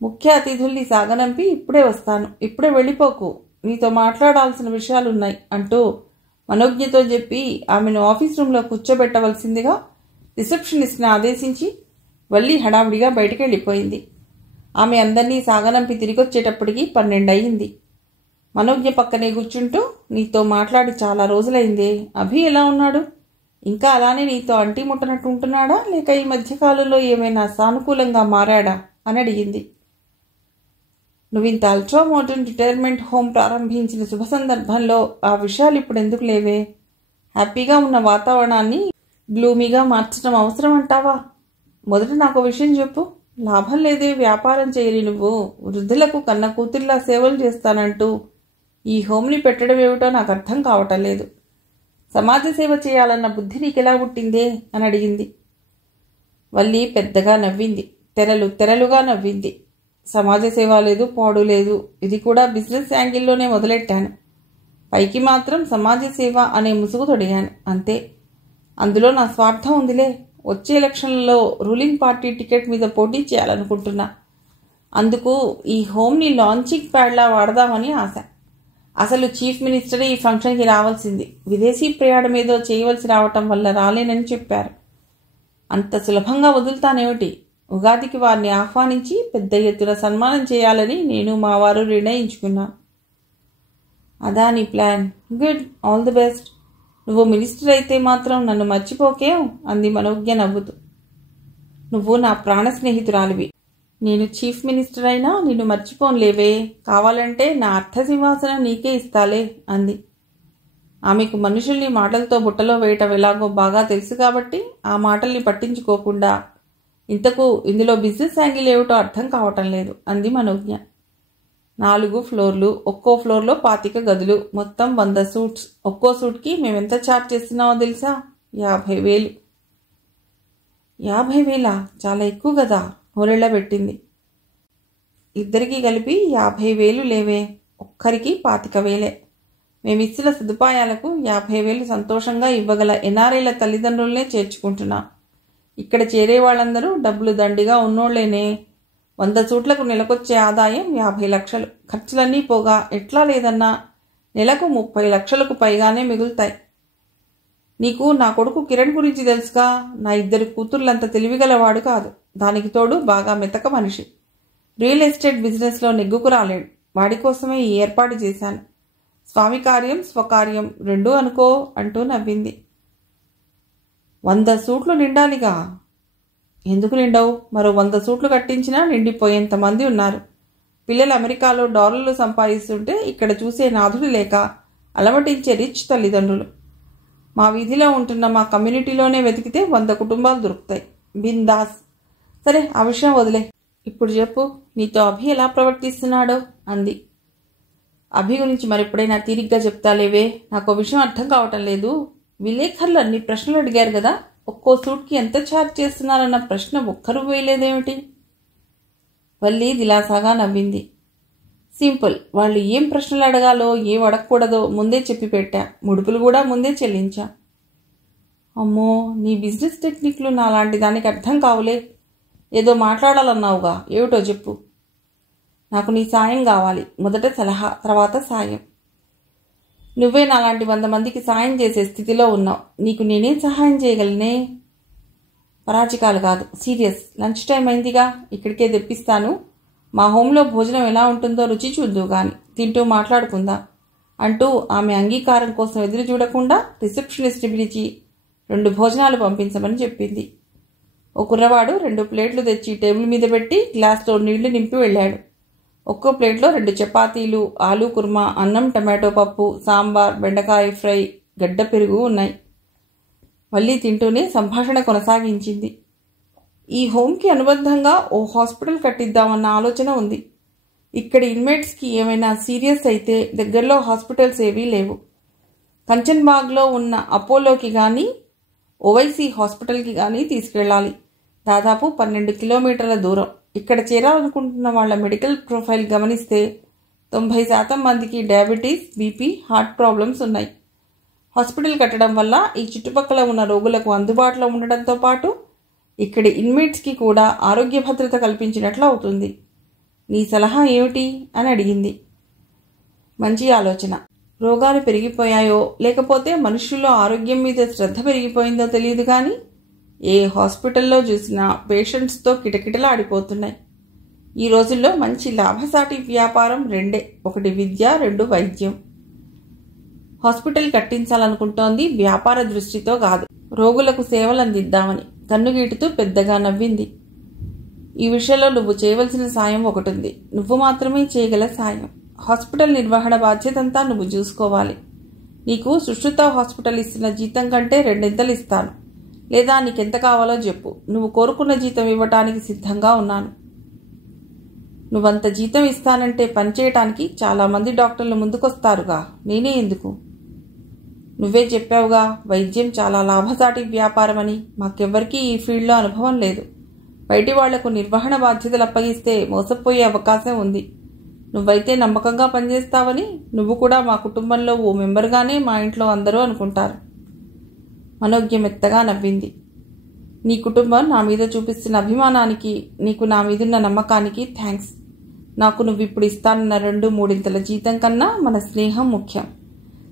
ముఖ్య అతిథుల్ని సాగనంపి, ఇప్పుడే వస్తాను, ఇప్పుడే వెళ్ళిపోకు, నీతో మాట్లాడాల్సిన విషయాలున్నాయి అంటూ మనోజ్ఞతో చెప్పి ఆమెను ఆఫీస్ రూంలో కూర్చోబెట్టవలసిందిగా రిసెప్షనిస్ట్ని ఆదేశించి వల్లి హడావుడిగా బయటికి వెళ్ళిపోయింది. ఆమె అందరినీ సాగనంపి తిరిగొచ్చేటప్పటికి 12 అయింది. మనోజ్ఞ పక్కనే కూర్చుంటూ, నీతో మాట్లాడి చాలా రోజులైందే, అభి ఎలా ఉన్నాడు? ఇంకా అలానే నీతో అంటి ముట్టనట్టు ఉంటున్నాడా, లేక ఈ మధ్యకాలంలో ఏమైనా సానుకూలంగా మారాడా అని అడిగింది. నువ్వు ఇంత అల్ట్రా మోడర్న్ రిటైర్మెంట్ హోమ్ ప్రారంభించిన శుభ సందర్భంలో ఆ విషయాలు ఇప్పుడు ఎందుకు లేవే? హ్యాపీగా ఉన్న వాతావరణాన్ని గ్లూమీగా మార్చడం అవసరం అంటావా? మొదట నాకు విషయం చెప్పు. లాభం లేదే వ్యాపారం చేయని నువ్వు వృద్ధులకు కన్న కూతుర్లా సేవలు చేస్తానంటూ ఈ హోమ్ని పెట్టడం ఏమిటో నాకు అర్థం కావటం లేదు. సమాజ సేవ చేయాలన్న బుద్ధి నీకెలా పుట్టిందే అని అడిగింది. వల్లి పెద్దగా నవ్వింది. తెరలుగా నవ్వింది. సమాజ సేవ లేదు, పాడు లేదు. ఇది కూడా బిజినెస్ యాంగిల్లోనే మొదలెట్టాను. పైకి మాత్రం సమాజ సేవ అనే ముసుగు తొడిగాను అంతే. అందులో నా స్వార్థం ఉందిలే. వచ్చే ఎలక్షన్లలో రూలింగ్ పార్టీ టికెట్ మీద పోటీ చేయాలనుకుంటున్నా. అందుకు ఈ హోమ్ని లాంచింగ్ ప్యాడ్లా వాడదామని ఆశ. అసలు చీఫ్ మినిస్టరే ఈ ఫంక్షన్కి రావాల్సింది. విదేశీ ప్రయాణం ఏదో చేయవలసి రావటం వల్ల రాలేనని చెప్పారు. అంత సులభంగా వదులుతానేమిటి? ఉగాదికి వారిని ఆహ్వానించి పెద్ద ఎత్తున సన్మానం చేయాలని నేను మా వారు నిర్ణయించుకున్నా. అదా నీ plan? Good, all the best. నువ్వు మినిస్టర్ అయితే మాత్రం నన్ను మర్చిపోకేం అంది మనోజ్ఞ నవ్వుతూ. నువ్వు నా ప్రాణ స్నేహితురాలివి. నేను చీఫ్ మినిస్టర్ అయినా నిన్ను మర్చిపోనులేవే. కావాలంటే నా అర్థసింహాసనం నీకే ఇస్తాలే అంది. ఆమెకు మనుషుల్ని మాటలతో బుట్టలో వేయటం ఎలాగో బాగా తెలుసు కాబట్టి ఆ మాటల్ని పట్టించుకోకుండా ఇంతకు ఇందులో బిజినెస్ యాంగిల్ ఏమిటో అర్థం కావటం లేదు అంది మనోజ్ఞ. 4 ఫ్లోర్లు, ఒక్కో ఫ్లోర్లో 25 గదులు, మొత్తం 100 సూట్స్. ఒక్కో సూట్కి మేమెంత ఛార్జ్ చేస్తున్నామో తెలుసా? 50,000. 50,000? చాలా ఎక్కువ కదా? నోరెళ్ళ పెట్టింది. ఇద్దరికీ కలిపి 50,000 లేవే. ఒక్కరికి 25,000. మేమిచ్చిన సదుపాయాలకు 50,000 సంతోషంగా ఇవ్వగల ఎన్ఆర్ఐల తల్లిదండ్రులనే చేర్చుకుంటున్నాం. ఇక్కడ చేరే వాళ్ళందరూ డబ్బులు దండిగా ఉన్నోళ్లేనే. 100 సూట్లకు నెలకొచ్చే ఆదాయం 50 లక్షలు. ఖర్చులన్నీ పోగా ఎట్లా లేదన్నా నెలకు 30 లక్షలకు పైగానే మిగులుతాయి. నీకు నా కొడుకు కిరణ్ గురించి తెలుసుగా. నా 2 కూతుర్లంత తెలివిగలవాడు కాదు. దానికి తోడు బాగా మెతక మనిషి. రియల్ ఎస్టేట్ బిజినెస్లో నెగ్గుకు రాలేడు. వాడి కోసమే ఈ ఏర్పాటు చేశాను. స్వామి కార్యం స్వకార్యం రెండూ అనుకో అంటూ నవ్వింది. 100 సూట్లు నిండాలిగా. ఎందుకు నిండవు? మరో 100 సూట్లు కట్టించినా నిండిపోయేంత మంది ఉన్నారు. పిల్లలు అమెరికాలో డాలర్లు సంపాదిస్తుంటే ఇక్కడ చూసే నాథుడు లేక అలమటించే రిచ్ తల్లిదండ్రులు. మా వీధిలో ఉంటున్న మా కమ్యూనిటీలోనే వెతికితే 100 కుటుంబాలు దొరుకుతాయి. బిందాస్. సరే, ఆ విషయం వదిలే. ఇప్పుడు చెప్పు, నీతో అభి ఎలా ప్రవర్తిస్తున్నాడో అంది. అభి గురించి మరెప్పుడైనా తీరిగ్గా చెప్తాలేవే. నాకు విషయం అర్థం కావటం లేదు. విలేకరులు అన్ని ప్రశ్నలు అడిగారు కదా. ఒక్కో సూట్కి ఎంత ఛార్జ్ చేస్తున్నారన్న ప్రశ్న ఒక్కరు వేయలేదేమిటి? వల్లి దిలాసాగా నవ్వింది. సింపుల్. వాళ్ళు ఏం ప్రశ్నలు అడగాలో ఏం అడగకూడదో ముందే చెప్పి పెట్టా. ముడుపులు కూడా ముందే చెల్లించా. అమ్మో, నీ బిజినెస్ టెక్నిక్లు నాలాంటి దానికి అర్థం కావులే. ఏదో మాట్లాడాలన్నావుగా, ఏమిటో చెప్పు. నాకు నీ సాయం కావాలి. మొదట సలహా, తర్వాత సాయం. నువ్వే నాలాంటి 100 మందికి సాయం చేసే స్థితిలో ఉన్నావు. నీకు నేనేం సహాయం చేయగలనే? పరాచికాలు కాదు, సీరియస్. లంచ్ టైం అయిందిగా, ఇక్కడికే తెప్పిస్తాను. మా హోంలో భోజనం ఎలా ఉంటుందో రుచి చూద్దు గాని తింటూ మాట్లాడుకుందా అంటూ ఆమె అంగీకారం కోసం ఎదురు చూడకుండా రిసెప్షనిస్ట్ని పిలిచి 2 భోజనాలు పంపించమని చెప్పింది. ఓ కుర్రవాడు 2 ప్లేట్లు తెచ్చి టేబుల్ మీద పెట్టి గ్లాస్లో నీళ్లు నింపి వెళ్ళాడు. ఒక్కో ప్లేట్లో 2 చపాతీలు, ఆలూ కుర్మా, అన్నం, టమాటో పప్పు, సాంబార్, బెండకాయ ఫ్రై, గడ్డ పెరుగు ఉన్నాయి. మళ్ళీ తింటూనే సంభాషణ కొనసాగించింది. ఈ హోమ్కి అనుబంధంగా ఓ హాస్పిటల్ కట్టిద్దామన్న ఆలోచన ఉంది. ఇక్కడి ఇన్మేట్స్కి ఏమైనా సీరియస్ అయితే దగ్గరలో హాస్పిటల్స్ ఏవీ లేవు. కంచన్బాగ్లో ఉన్న అపోలోకి కానీ ఓవైసీ హాస్పిటల్కి కానీ తీసుకెళ్ళాలి. దాదాపు 12 కిలోమీటర్ల దూరం. ఇక్కడ చేరాలనుకుంటున్న వాళ్ళ మెడికల్ ప్రొఫైల్ గమనిస్తే 90% మందికి డయాబెటీస్, బీపీ, హార్ట్ ప్రాబ్లమ్స్ ఉన్నాయి. హాస్పిటల్ కట్టడం వల్ల ఈ చుట్టుపక్కల ఉన్న రోగులకు అందుబాటులో ఉండడంతో పాటు ఇక్కడి ఇన్మేట్స్కి కూడా ఆరోగ్య భద్రత కల్పించినట్లు అవుతుంది. నీ సలహా ఏమిటి అని అడిగింది. మంచి ఆలోచన. రోగాలు పెరిగిపోయాయో లేకపోతే మనుషుల్లో ఆరోగ్యం మీద శ్రద్ధ పెరిగిపోయిందో తెలియదు కానీ ఏ హాస్పిటల్లో చూసినా పేషెంట్స్తో కిటకిటలాడిపోతున్నాయి. ఈ రోజుల్లో మంచి లాభసాటి వ్యాపారం 2: 1 విద్య, 2 వైద్యం. హాస్పిటల్ కట్టించాలనుకుంటోంది వ్యాపార దృష్టితో కాదు, రోగులకు సేవలు అందిద్దామని కన్నుగీటుతూ పెద్దగా నవ్వింది. ఈ విషయంలో నువ్వు చేయవలసిన సాయం ఒకటుంది. నువ్వు మాత్రమే చేయగల సాయం. హాస్పిటల్ నిర్వహణ బాధ్యతంతా నువ్వు చూసుకోవాలి. నీకు సుశ్రుత హాస్పిటల్ ఇస్తున్న జీతం కంటే 2 ఇస్తాను. లేదా నీకెంత కావాలో చెప్పు. నువ్వు కోరుకున్న జీతం ఇవ్వటానికి సిద్ధంగా ఉన్నాను. నువ్వంత జీతం ఇస్తానంటే పనిచేయటానికి చాలామంది డాక్టర్లు ముందుకొస్తారుగా, నేనే ఎందుకు? నువ్వే చెప్పావుగా, వైద్యం చాలా లాభసాటి వ్యాపారమని. మాకెవ్వరికీ ఈ ఫీల్డ్లో అనుభవం లేదు. బయటి వాళ్లకు నిర్వహణ బాధ్యతలు అప్పగిస్తే మోసపోయే అవకాశం ఉంది. నువ్వైతే నమ్మకంగా పనిచేస్తావని, నువ్వు కూడా మా కుటుంబంలో ఓ మెంబర్గానే మా ఇంట్లో అందరూ అనుకుంటారు. మనోజ్ఞ మెత్తగా నవ్వింది. నీ కుటుంబం నా మీద చూపిస్తున్న అభిమానానికి, నీకు నా మీదున్న నమ్మకానికి థ్యాంక్స్. నాకు నువ్విప్పుడు ఇస్తానన్న 2-3 జీతం కన్నా మన స్నేహం ముఖ్యం.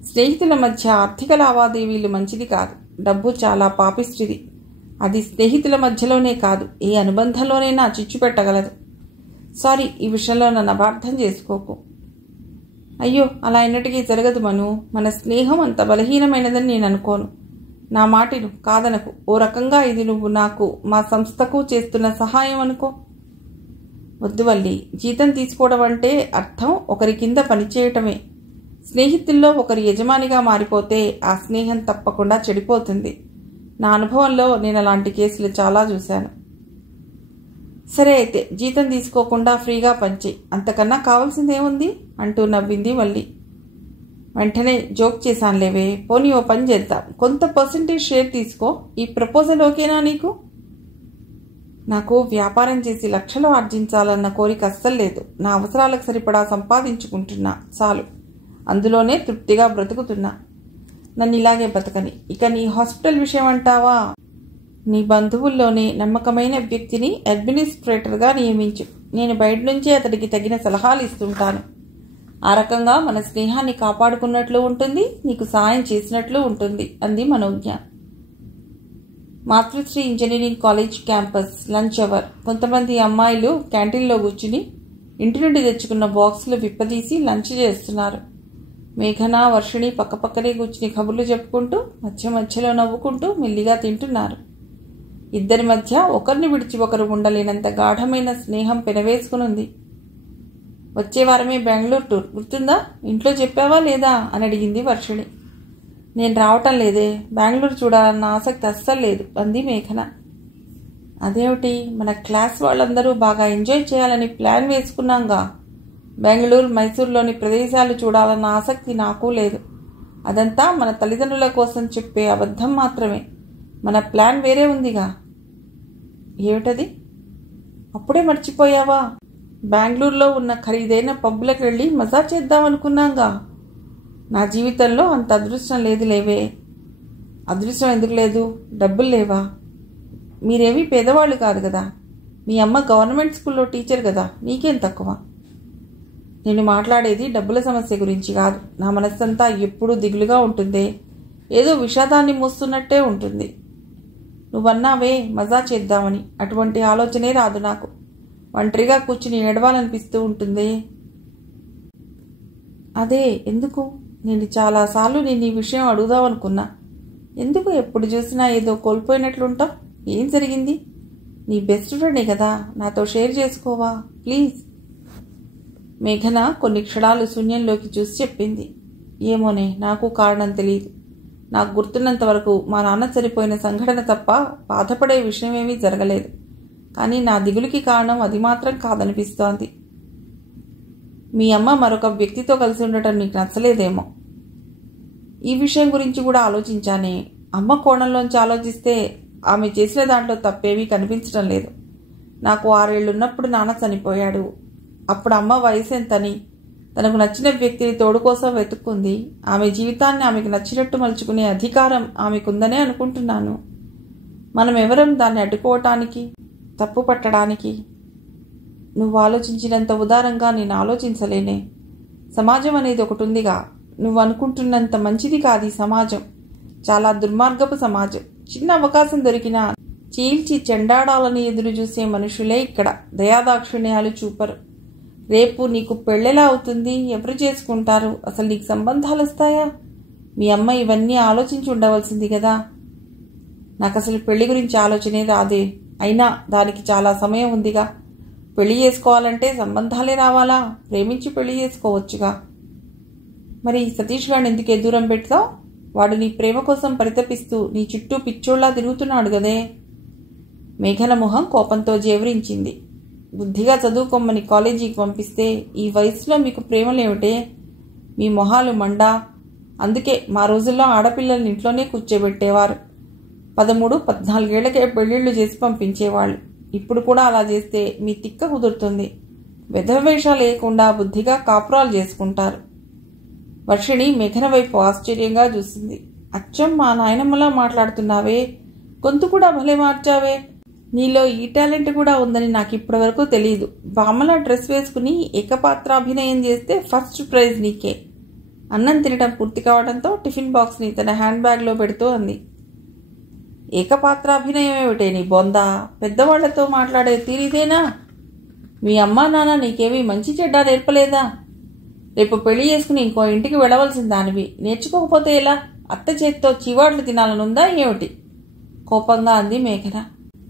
స్నేహితుల మధ్య ఆర్థిక లావాదేవీలు మంచిది కాదు. డబ్బు చాలా పాపిష్టిది. అది స్నేహితుల మధ్యలోనే కాదు, ఏ అనుబంధంలోనైనా చిచ్చు పెట్టగలదు. సారీ, ఈ విషయంలో నన్ను అపార్థం చేసుకోకు. అయ్యో, అలా ఎన్నటికీ జరగదు మను. మన స్నేహం అంత బలహీనమైనదని నేను అనుకోను. నా మాటిను, కాదనకు. ఓ రకంగా ఇది నువ్వు నాకు, మా సంస్థకు చేస్తున్న సహాయం అనుకో. వద్దు వల్లి, జీతం తీసుకోవడం అంటే అర్థం ఒకరి కింద పనిచేయటమే. స్నేహితుల్లో ఒకరి యజమానిగా మారిపోతే ఆ స్నేహం తప్పకుండా చెడిపోతుంది. నా అనుభవంలో నేను అలాంటి కేసులు చాలా చూశాను. సరే అయితే జీతం తీసుకోకుండా ఫ్రీగా పనిచేయి, అంతకన్నా కావాల్సిందేముంది అంటూ నవ్వింది వల్లి. వెంటనే జోక్ చేశానులేవే, పోనీ ఓ పని చేద్దాం, కొంత పర్సెంటేజ్ షేర్ తీసుకో. ఈ ప్రపోజల్ ఓకేనా నీకు? నాకు వ్యాపారం చేసి లక్షలు ఆర్జించాలన్న కోరిక అస్సలు లేదు. నా అవసరాలకు సరిపడా సంపాదించుకుంటున్నా చాలు. అందులోనే తృప్తిగా బ్రతుకుతున్నా. నన్ను ఇలాగే బతకని. ఇక నీ హాస్పిటల్ విషయం అంటావా? నీ బంధువుల్లోనే నమ్మకమైన వ్యక్తిని అడ్మినిస్ట్రేటర్గా నియమించు. నేను బయట నుంచే అతడికి తగిన సలహాలు ఇస్తుంటాను. ఆ రకంగా మన స్నేహాన్ని కాపాడుకున్నట్లు ఉంటుంది, నీకు సాయం చేసినట్లు ఉంటుంది అంది Manogna. Matrusri engineering college campus lunch hour. కొంతమంది అమ్మాయిలు క్యాంటీన్లో కూర్చుని ఇంటి నుండి తెచ్చుకున్న బాక్సులు విప్పదీసి లంచ్ చేస్తున్నారు. మేఘన, వర్షిణి పక్కపక్కనే కూర్చుని కబుర్లు చెప్పుకుంటూ మధ్య మధ్యలో నవ్వుకుంటూ మెల్లిగా తింటున్నారు. ఇద్దరి మధ్య ఒకరిని విడిచి ఒకరు ఉండలేనంత గాఢమైన స్నేహం పెనవేసుకునుంది. వచ్చే వారమే బెంగళూరు టూర్, గుర్తుందా? ఇంట్లో చెప్పావా లేదా అని అడిగింది వర్షిణి. నేను రావటం లేదే, బెంగళూరు చూడాలన్న ఆసక్తి అస్సలు లేదు అంది మేఘన. అదేమిటి, మన క్లాస్ వాళ్ళందరూ బాగా ఎంజాయ్ చేయాలని ప్లాన్ వేసుకున్నాంగా. బెంగళూరు, మైసూరులోని ప్రదేశాలు చూడాలన్న ఆసక్తి నాకు లేదు. అదంతా మన తల్లిదండ్రుల కోసం చెప్పే అబద్ధం మాత్రమే. మన ప్లాన్ వేరే ఉందిగా. ఏమిటది? అప్పుడే మర్చిపోయావా? బెంగళూరులో ఉన్న ఖరీదైన పబ్బులకు వెళ్ళి మజా చేద్దామనుకున్నాంగా. నా జీవితంలో అంత అదృష్టం లేదు లేవే. అదృష్టం ఎందుకు లేదు? డబ్బులు లేవా? మీరేమీ పేదవాళ్ళు కాదు కదా. మీ అమ్మ గవర్నమెంట్ స్కూల్లో టీచర్ కదా, నీకేం తక్కువ? నేను మాట్లాడేది డబ్బుల సమస్య గురించి కాదు. నా మనస్సంతా ఎప్పుడూ దిగులుగా ఉంటుందే, ఏదో విషాదాన్ని మోస్తున్నట్టే ఉంటుంది. నువ్వన్నావే మజా చేద్దామని, అటువంటి ఆలోచనే రాదు నాకు. ఒంటరిగా కూర్చుని ఏడవాలనిపిస్తూ ఉంటుంది. అదే ఎందుకు? నేను చాలాసార్లు నేను ఈ విషయం అడుగుదామనుకున్నా. ఎందుకు ఎప్పుడు చూసినా ఏదో కోల్పోయినట్లుంటావు? ఏం జరిగింది? నీ బెస్ట్ ఫ్రెండే కదా, నాతో షేర్ చేసుకోవా ప్లీజ్? మేఘన కొన్ని క్షణాలు శూన్యంలోకి చూసి చెప్పింది. ఏమోనే, నాకు కారణం తెలియదు. నాకు గుర్తున్నంత వరకు మా నాన్న చనిపోయిన సంఘటన తప్ప బాధపడే విషయమేమీ జరగలేదు. కానీ నా దిగులుకి కారణం అది మాత్రం కాదనిపిస్తోంది. మీ అమ్మ మరొక వ్యక్తితో కలిసి ఉండటం నీకు నచ్చలేదేమో. ఈ విషయం గురించి కూడా ఆలోచించానే. అమ్మ కోణంలోంచి ఆలోచిస్తే ఆమె చేసిన దాంట్లో తప్పేమీ కనిపించడం లేదు. నాకు 6 ఏళ్లున్నప్పుడు నాన్న చనిపోయాడు. అప్పుడు అమ్మ వయసు ఎంతని తనకు నచ్చిన వ్యక్తిని తోడు కోసం వెతుక్కుంది. ఆమె జీవితాన్ని ఆమెకు నచ్చినట్టు మలుచుకునే అధికారం ఆమెకుందనే అనుకుంటున్నాను. మనం ఎవరం దాన్ని అడ్డుకోవటానికి, తప్పు పట్టడానికి? నువ్వు ఆలోచించినంత ఉదారంగా నేను ఆలోచించలేనే. సమాజం అనేది ఒకటి ఉందిగా. నువ్వు అనుకుంటున్నంత మంచిది కాదు ఈ సమాజం. చాలా దుర్మార్గపు సమాజం. చిన్న అవకాశం దొరికినా చీల్చి చెండాడాలని ఎదురు చూసే మనుషులే ఇక్కడ. దయాదాక్షిణ్యాలు చూపరు. రేపు నీకు పెళ్ళెలా అవుతుంది? ఎవరు చేసుకుంటారు? అసలు నీకు సంబంధాలు వస్తాయా? మీ అమ్మ ఇవన్నీ ఆలోచించి ఉండవలసింది కదా. నాకు అసలు పెళ్లి గురించి ఆలోచనే రాదే. అయినా దానికి చాలా సమయం ఉందిగా. పెళ్లి చేసుకోవాలంటే సంబంధాలే రావాలా? ప్రేమించి పెళ్లి చేసుకోవచ్చుగా. మరి సతీష్ గారిని ఎందుకే దూరం పెడతావు? వాడు నీ ప్రేమ కోసం పరితపిస్తూ నీ చుట్టూ పిచ్చోళ్లా తిరుగుతున్నాడు గదే. మేఘన మొహం కోపంతో జేవరించింది. బుద్ధిగా చదువుకోమని కాలేజీకి పంపిస్తే ఈ వయసులో మీకు ప్రేమలేమిటే? మీ మొహాలు మండా. అందుకే మా రోజుల్లో ఆడపిల్లల్ని ఇంట్లోనే కూర్చోబెట్టేవారు. 13, 14 ఏళ్లకే పెళ్లిళ్లు చేసి పంపించేవాళ్ళు. ఇప్పుడు కూడా అలా చేస్తే మీ తిక్క కుదురుతుంది. వెధవేషాలు లేకుండా బుద్ధిగా కాపురాలు చేసుకుంటారు. వర్షిణి మేఘన వైపు ఆశ్చర్యంగా చూసింది. అచ్చం మా నాయనమ్మలా మాట్లాడుతున్నావే, గొంతు కూడా భలే మార్చావే. నీలో ఈ టాలెంట్ కూడా ఉందని నాకు ఇప్పటి వరకు తెలియదు. బామ్మలా డ్రెస్ వేసుకుని ఏకపాత్రాభినయం చేస్తే ఫస్ట్ ప్రైజ్ నీకే. అన్నం తినడం పూర్తి కావడంతో టిఫిన్ బాక్స్ని తన హ్యాండ్ బ్యాగ్లో పెడుతూ అంది. ఏకపాత్రాభినయం ఏమిటే నీ బొందా? పెద్దవాళ్లతో మాట్లాడే తీరిదేనా? మీ అమ్మా నాన్న నీకేమీ మంచి చెడ్డ నేర్పలేదా? రేపు పెళ్లి చేసుకుని ఇంకో ఇంటికి వెళ్ళవలసిన దానివి. నేర్చుకోకపోతే ఎలా? అత్త చేతితో చివాట్లు తినాలనుందా ఏమిటి? కోపంగా అంది మేఘన.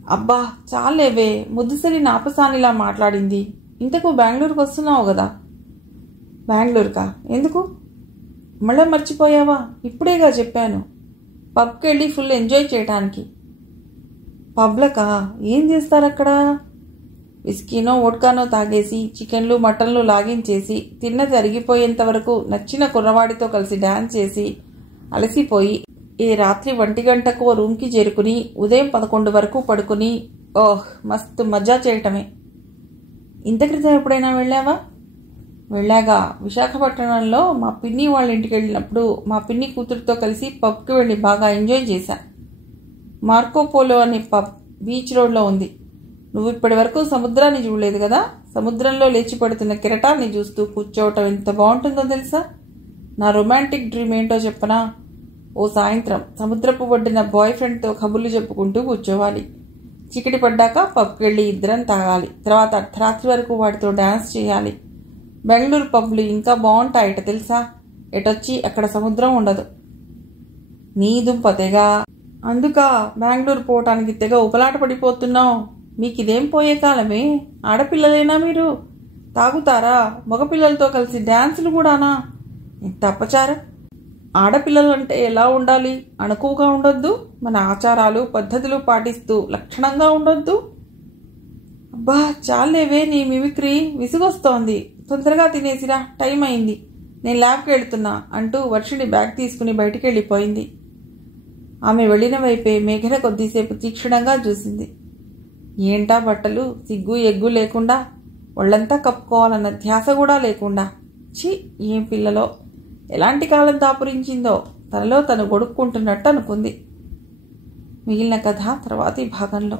అబ్బా చాలేవే, ముద్దుసరి నాపసానిలా మాట్లాడింది. ఇంతకు బెంగళూరుకు వస్తున్నావు కదా? బెంగళూరుకా? ఎందుకు? మళ్ళా మర్చిపోయావా? ఇప్పుడేగా చెప్పాను. పబ్కి వెళ్ళి ఫుల్ ఎంజాయ్ చేయటానికి. పబ్లకా? ఏం చేస్తారక్కడ? విస్కీనో వోడ్కానో తాగేసి చికెన్లు మటన్లు లాగించేసి తిన్నది అరిగిపోయేంత వరకు నచ్చిన కుర్రవాడితో కలిసి డాన్స్ చేసి అలసిపోయి ఏ రాత్రి 1 గంటకు రూమ్కి చేరుకుని ఉదయం 11 వరకు పడుకుని ఓహ్ మస్తు మజా చేయటమే. ఇంత క్రితం ఎప్పుడైనా వెళ్ళావా? వెళ్ళాగా. విశాఖపట్నంలో మా పిన్ని వాళ్ళ ఇంటికి వెళ్ళినప్పుడు మా పిన్ని కూతురుతో కలిసి పబ్కి వెళ్ళి బాగా ఎంజాయ్ చేశా. మార్కోపోలో అనే పబ్ బీచ్ రోడ్లో ఉంది. నువ్వు ఇప్పటి వరకు సముద్రాన్ని చూడలేదు కదా? సముద్రంలో లేచి పడుతున్న కెరటాన్ని చూస్తూ కూర్చోవటం ఎంత బాగుంటుందో తెలుసా? నా రొమాంటిక్ డ్రీమ్ ఏంటో చెప్పనా? ఓ సాయంత్రం సముద్రపు ఒడ్డున బాయ్ ఫ్రెండ్తో కబుర్లు చెప్పుకుంటూ కూర్చోవాలి. చీకటి పడ్డాక పబ్కి వెళ్ళి ఇద్దరం తాగాలి. తర్వాత అర్ధరాత్రి వరకు వాడితో డాన్స్ చేయాలి. బెంగళూరు పబ్లు ఇంకా బాగుంటాయట తెలుసా? ఎటొచ్చి అక్కడ సముద్రం ఉండదు. నీ దుంపతెగా. అందుకా బెంగళూరు పోవటానికి తెగ ఉపలాట పడిపోతున్నావు. మీకిదేం పోయే కాలమే? ఆడపిల్లలేనా మీరు? తాగుతారా? మగపిల్లలతో కలిసి డ్యాన్సులు కూడానా? ఎంత అపచారం! ఆడపిల్లలంటే ఎలా ఉండాలి? అణకువగా ఉండొద్దు, మన ఆచారాలు పద్ధతులు పాటిస్తూ లక్షణంగా ఉండొద్దు. అబ్బా చాలేవే నీ మిమిక్రీ, విసుగొస్తోంది. తొందరగా తినేసిరా, టైం అయింది. నేను ల్యాబ్కి వెళుతున్నా అంటూ వర్షిణి బ్యాగ్ తీసుకుని బయటికి వెళ్ళిపోయింది. ఆమె వెళ్లిన వైపే మేఘన కొద్దిసేపు తీక్షణంగా చూసింది. ఏంటా బట్టలు, సిగ్గు ఎగ్గు లేకుండా, ఒళ్ళంతా కప్పుకోవాలన్న ధ్యాస కూడా లేకుండా. ఛీ, ఏం పిల్లలో, ఎలాంటి కాలం దాపురించిందో తనలో తను గొడుక్కుంటున్నట్టు అనుకుంది. మిగిలిన కథ తర్వాతి భాగంలో.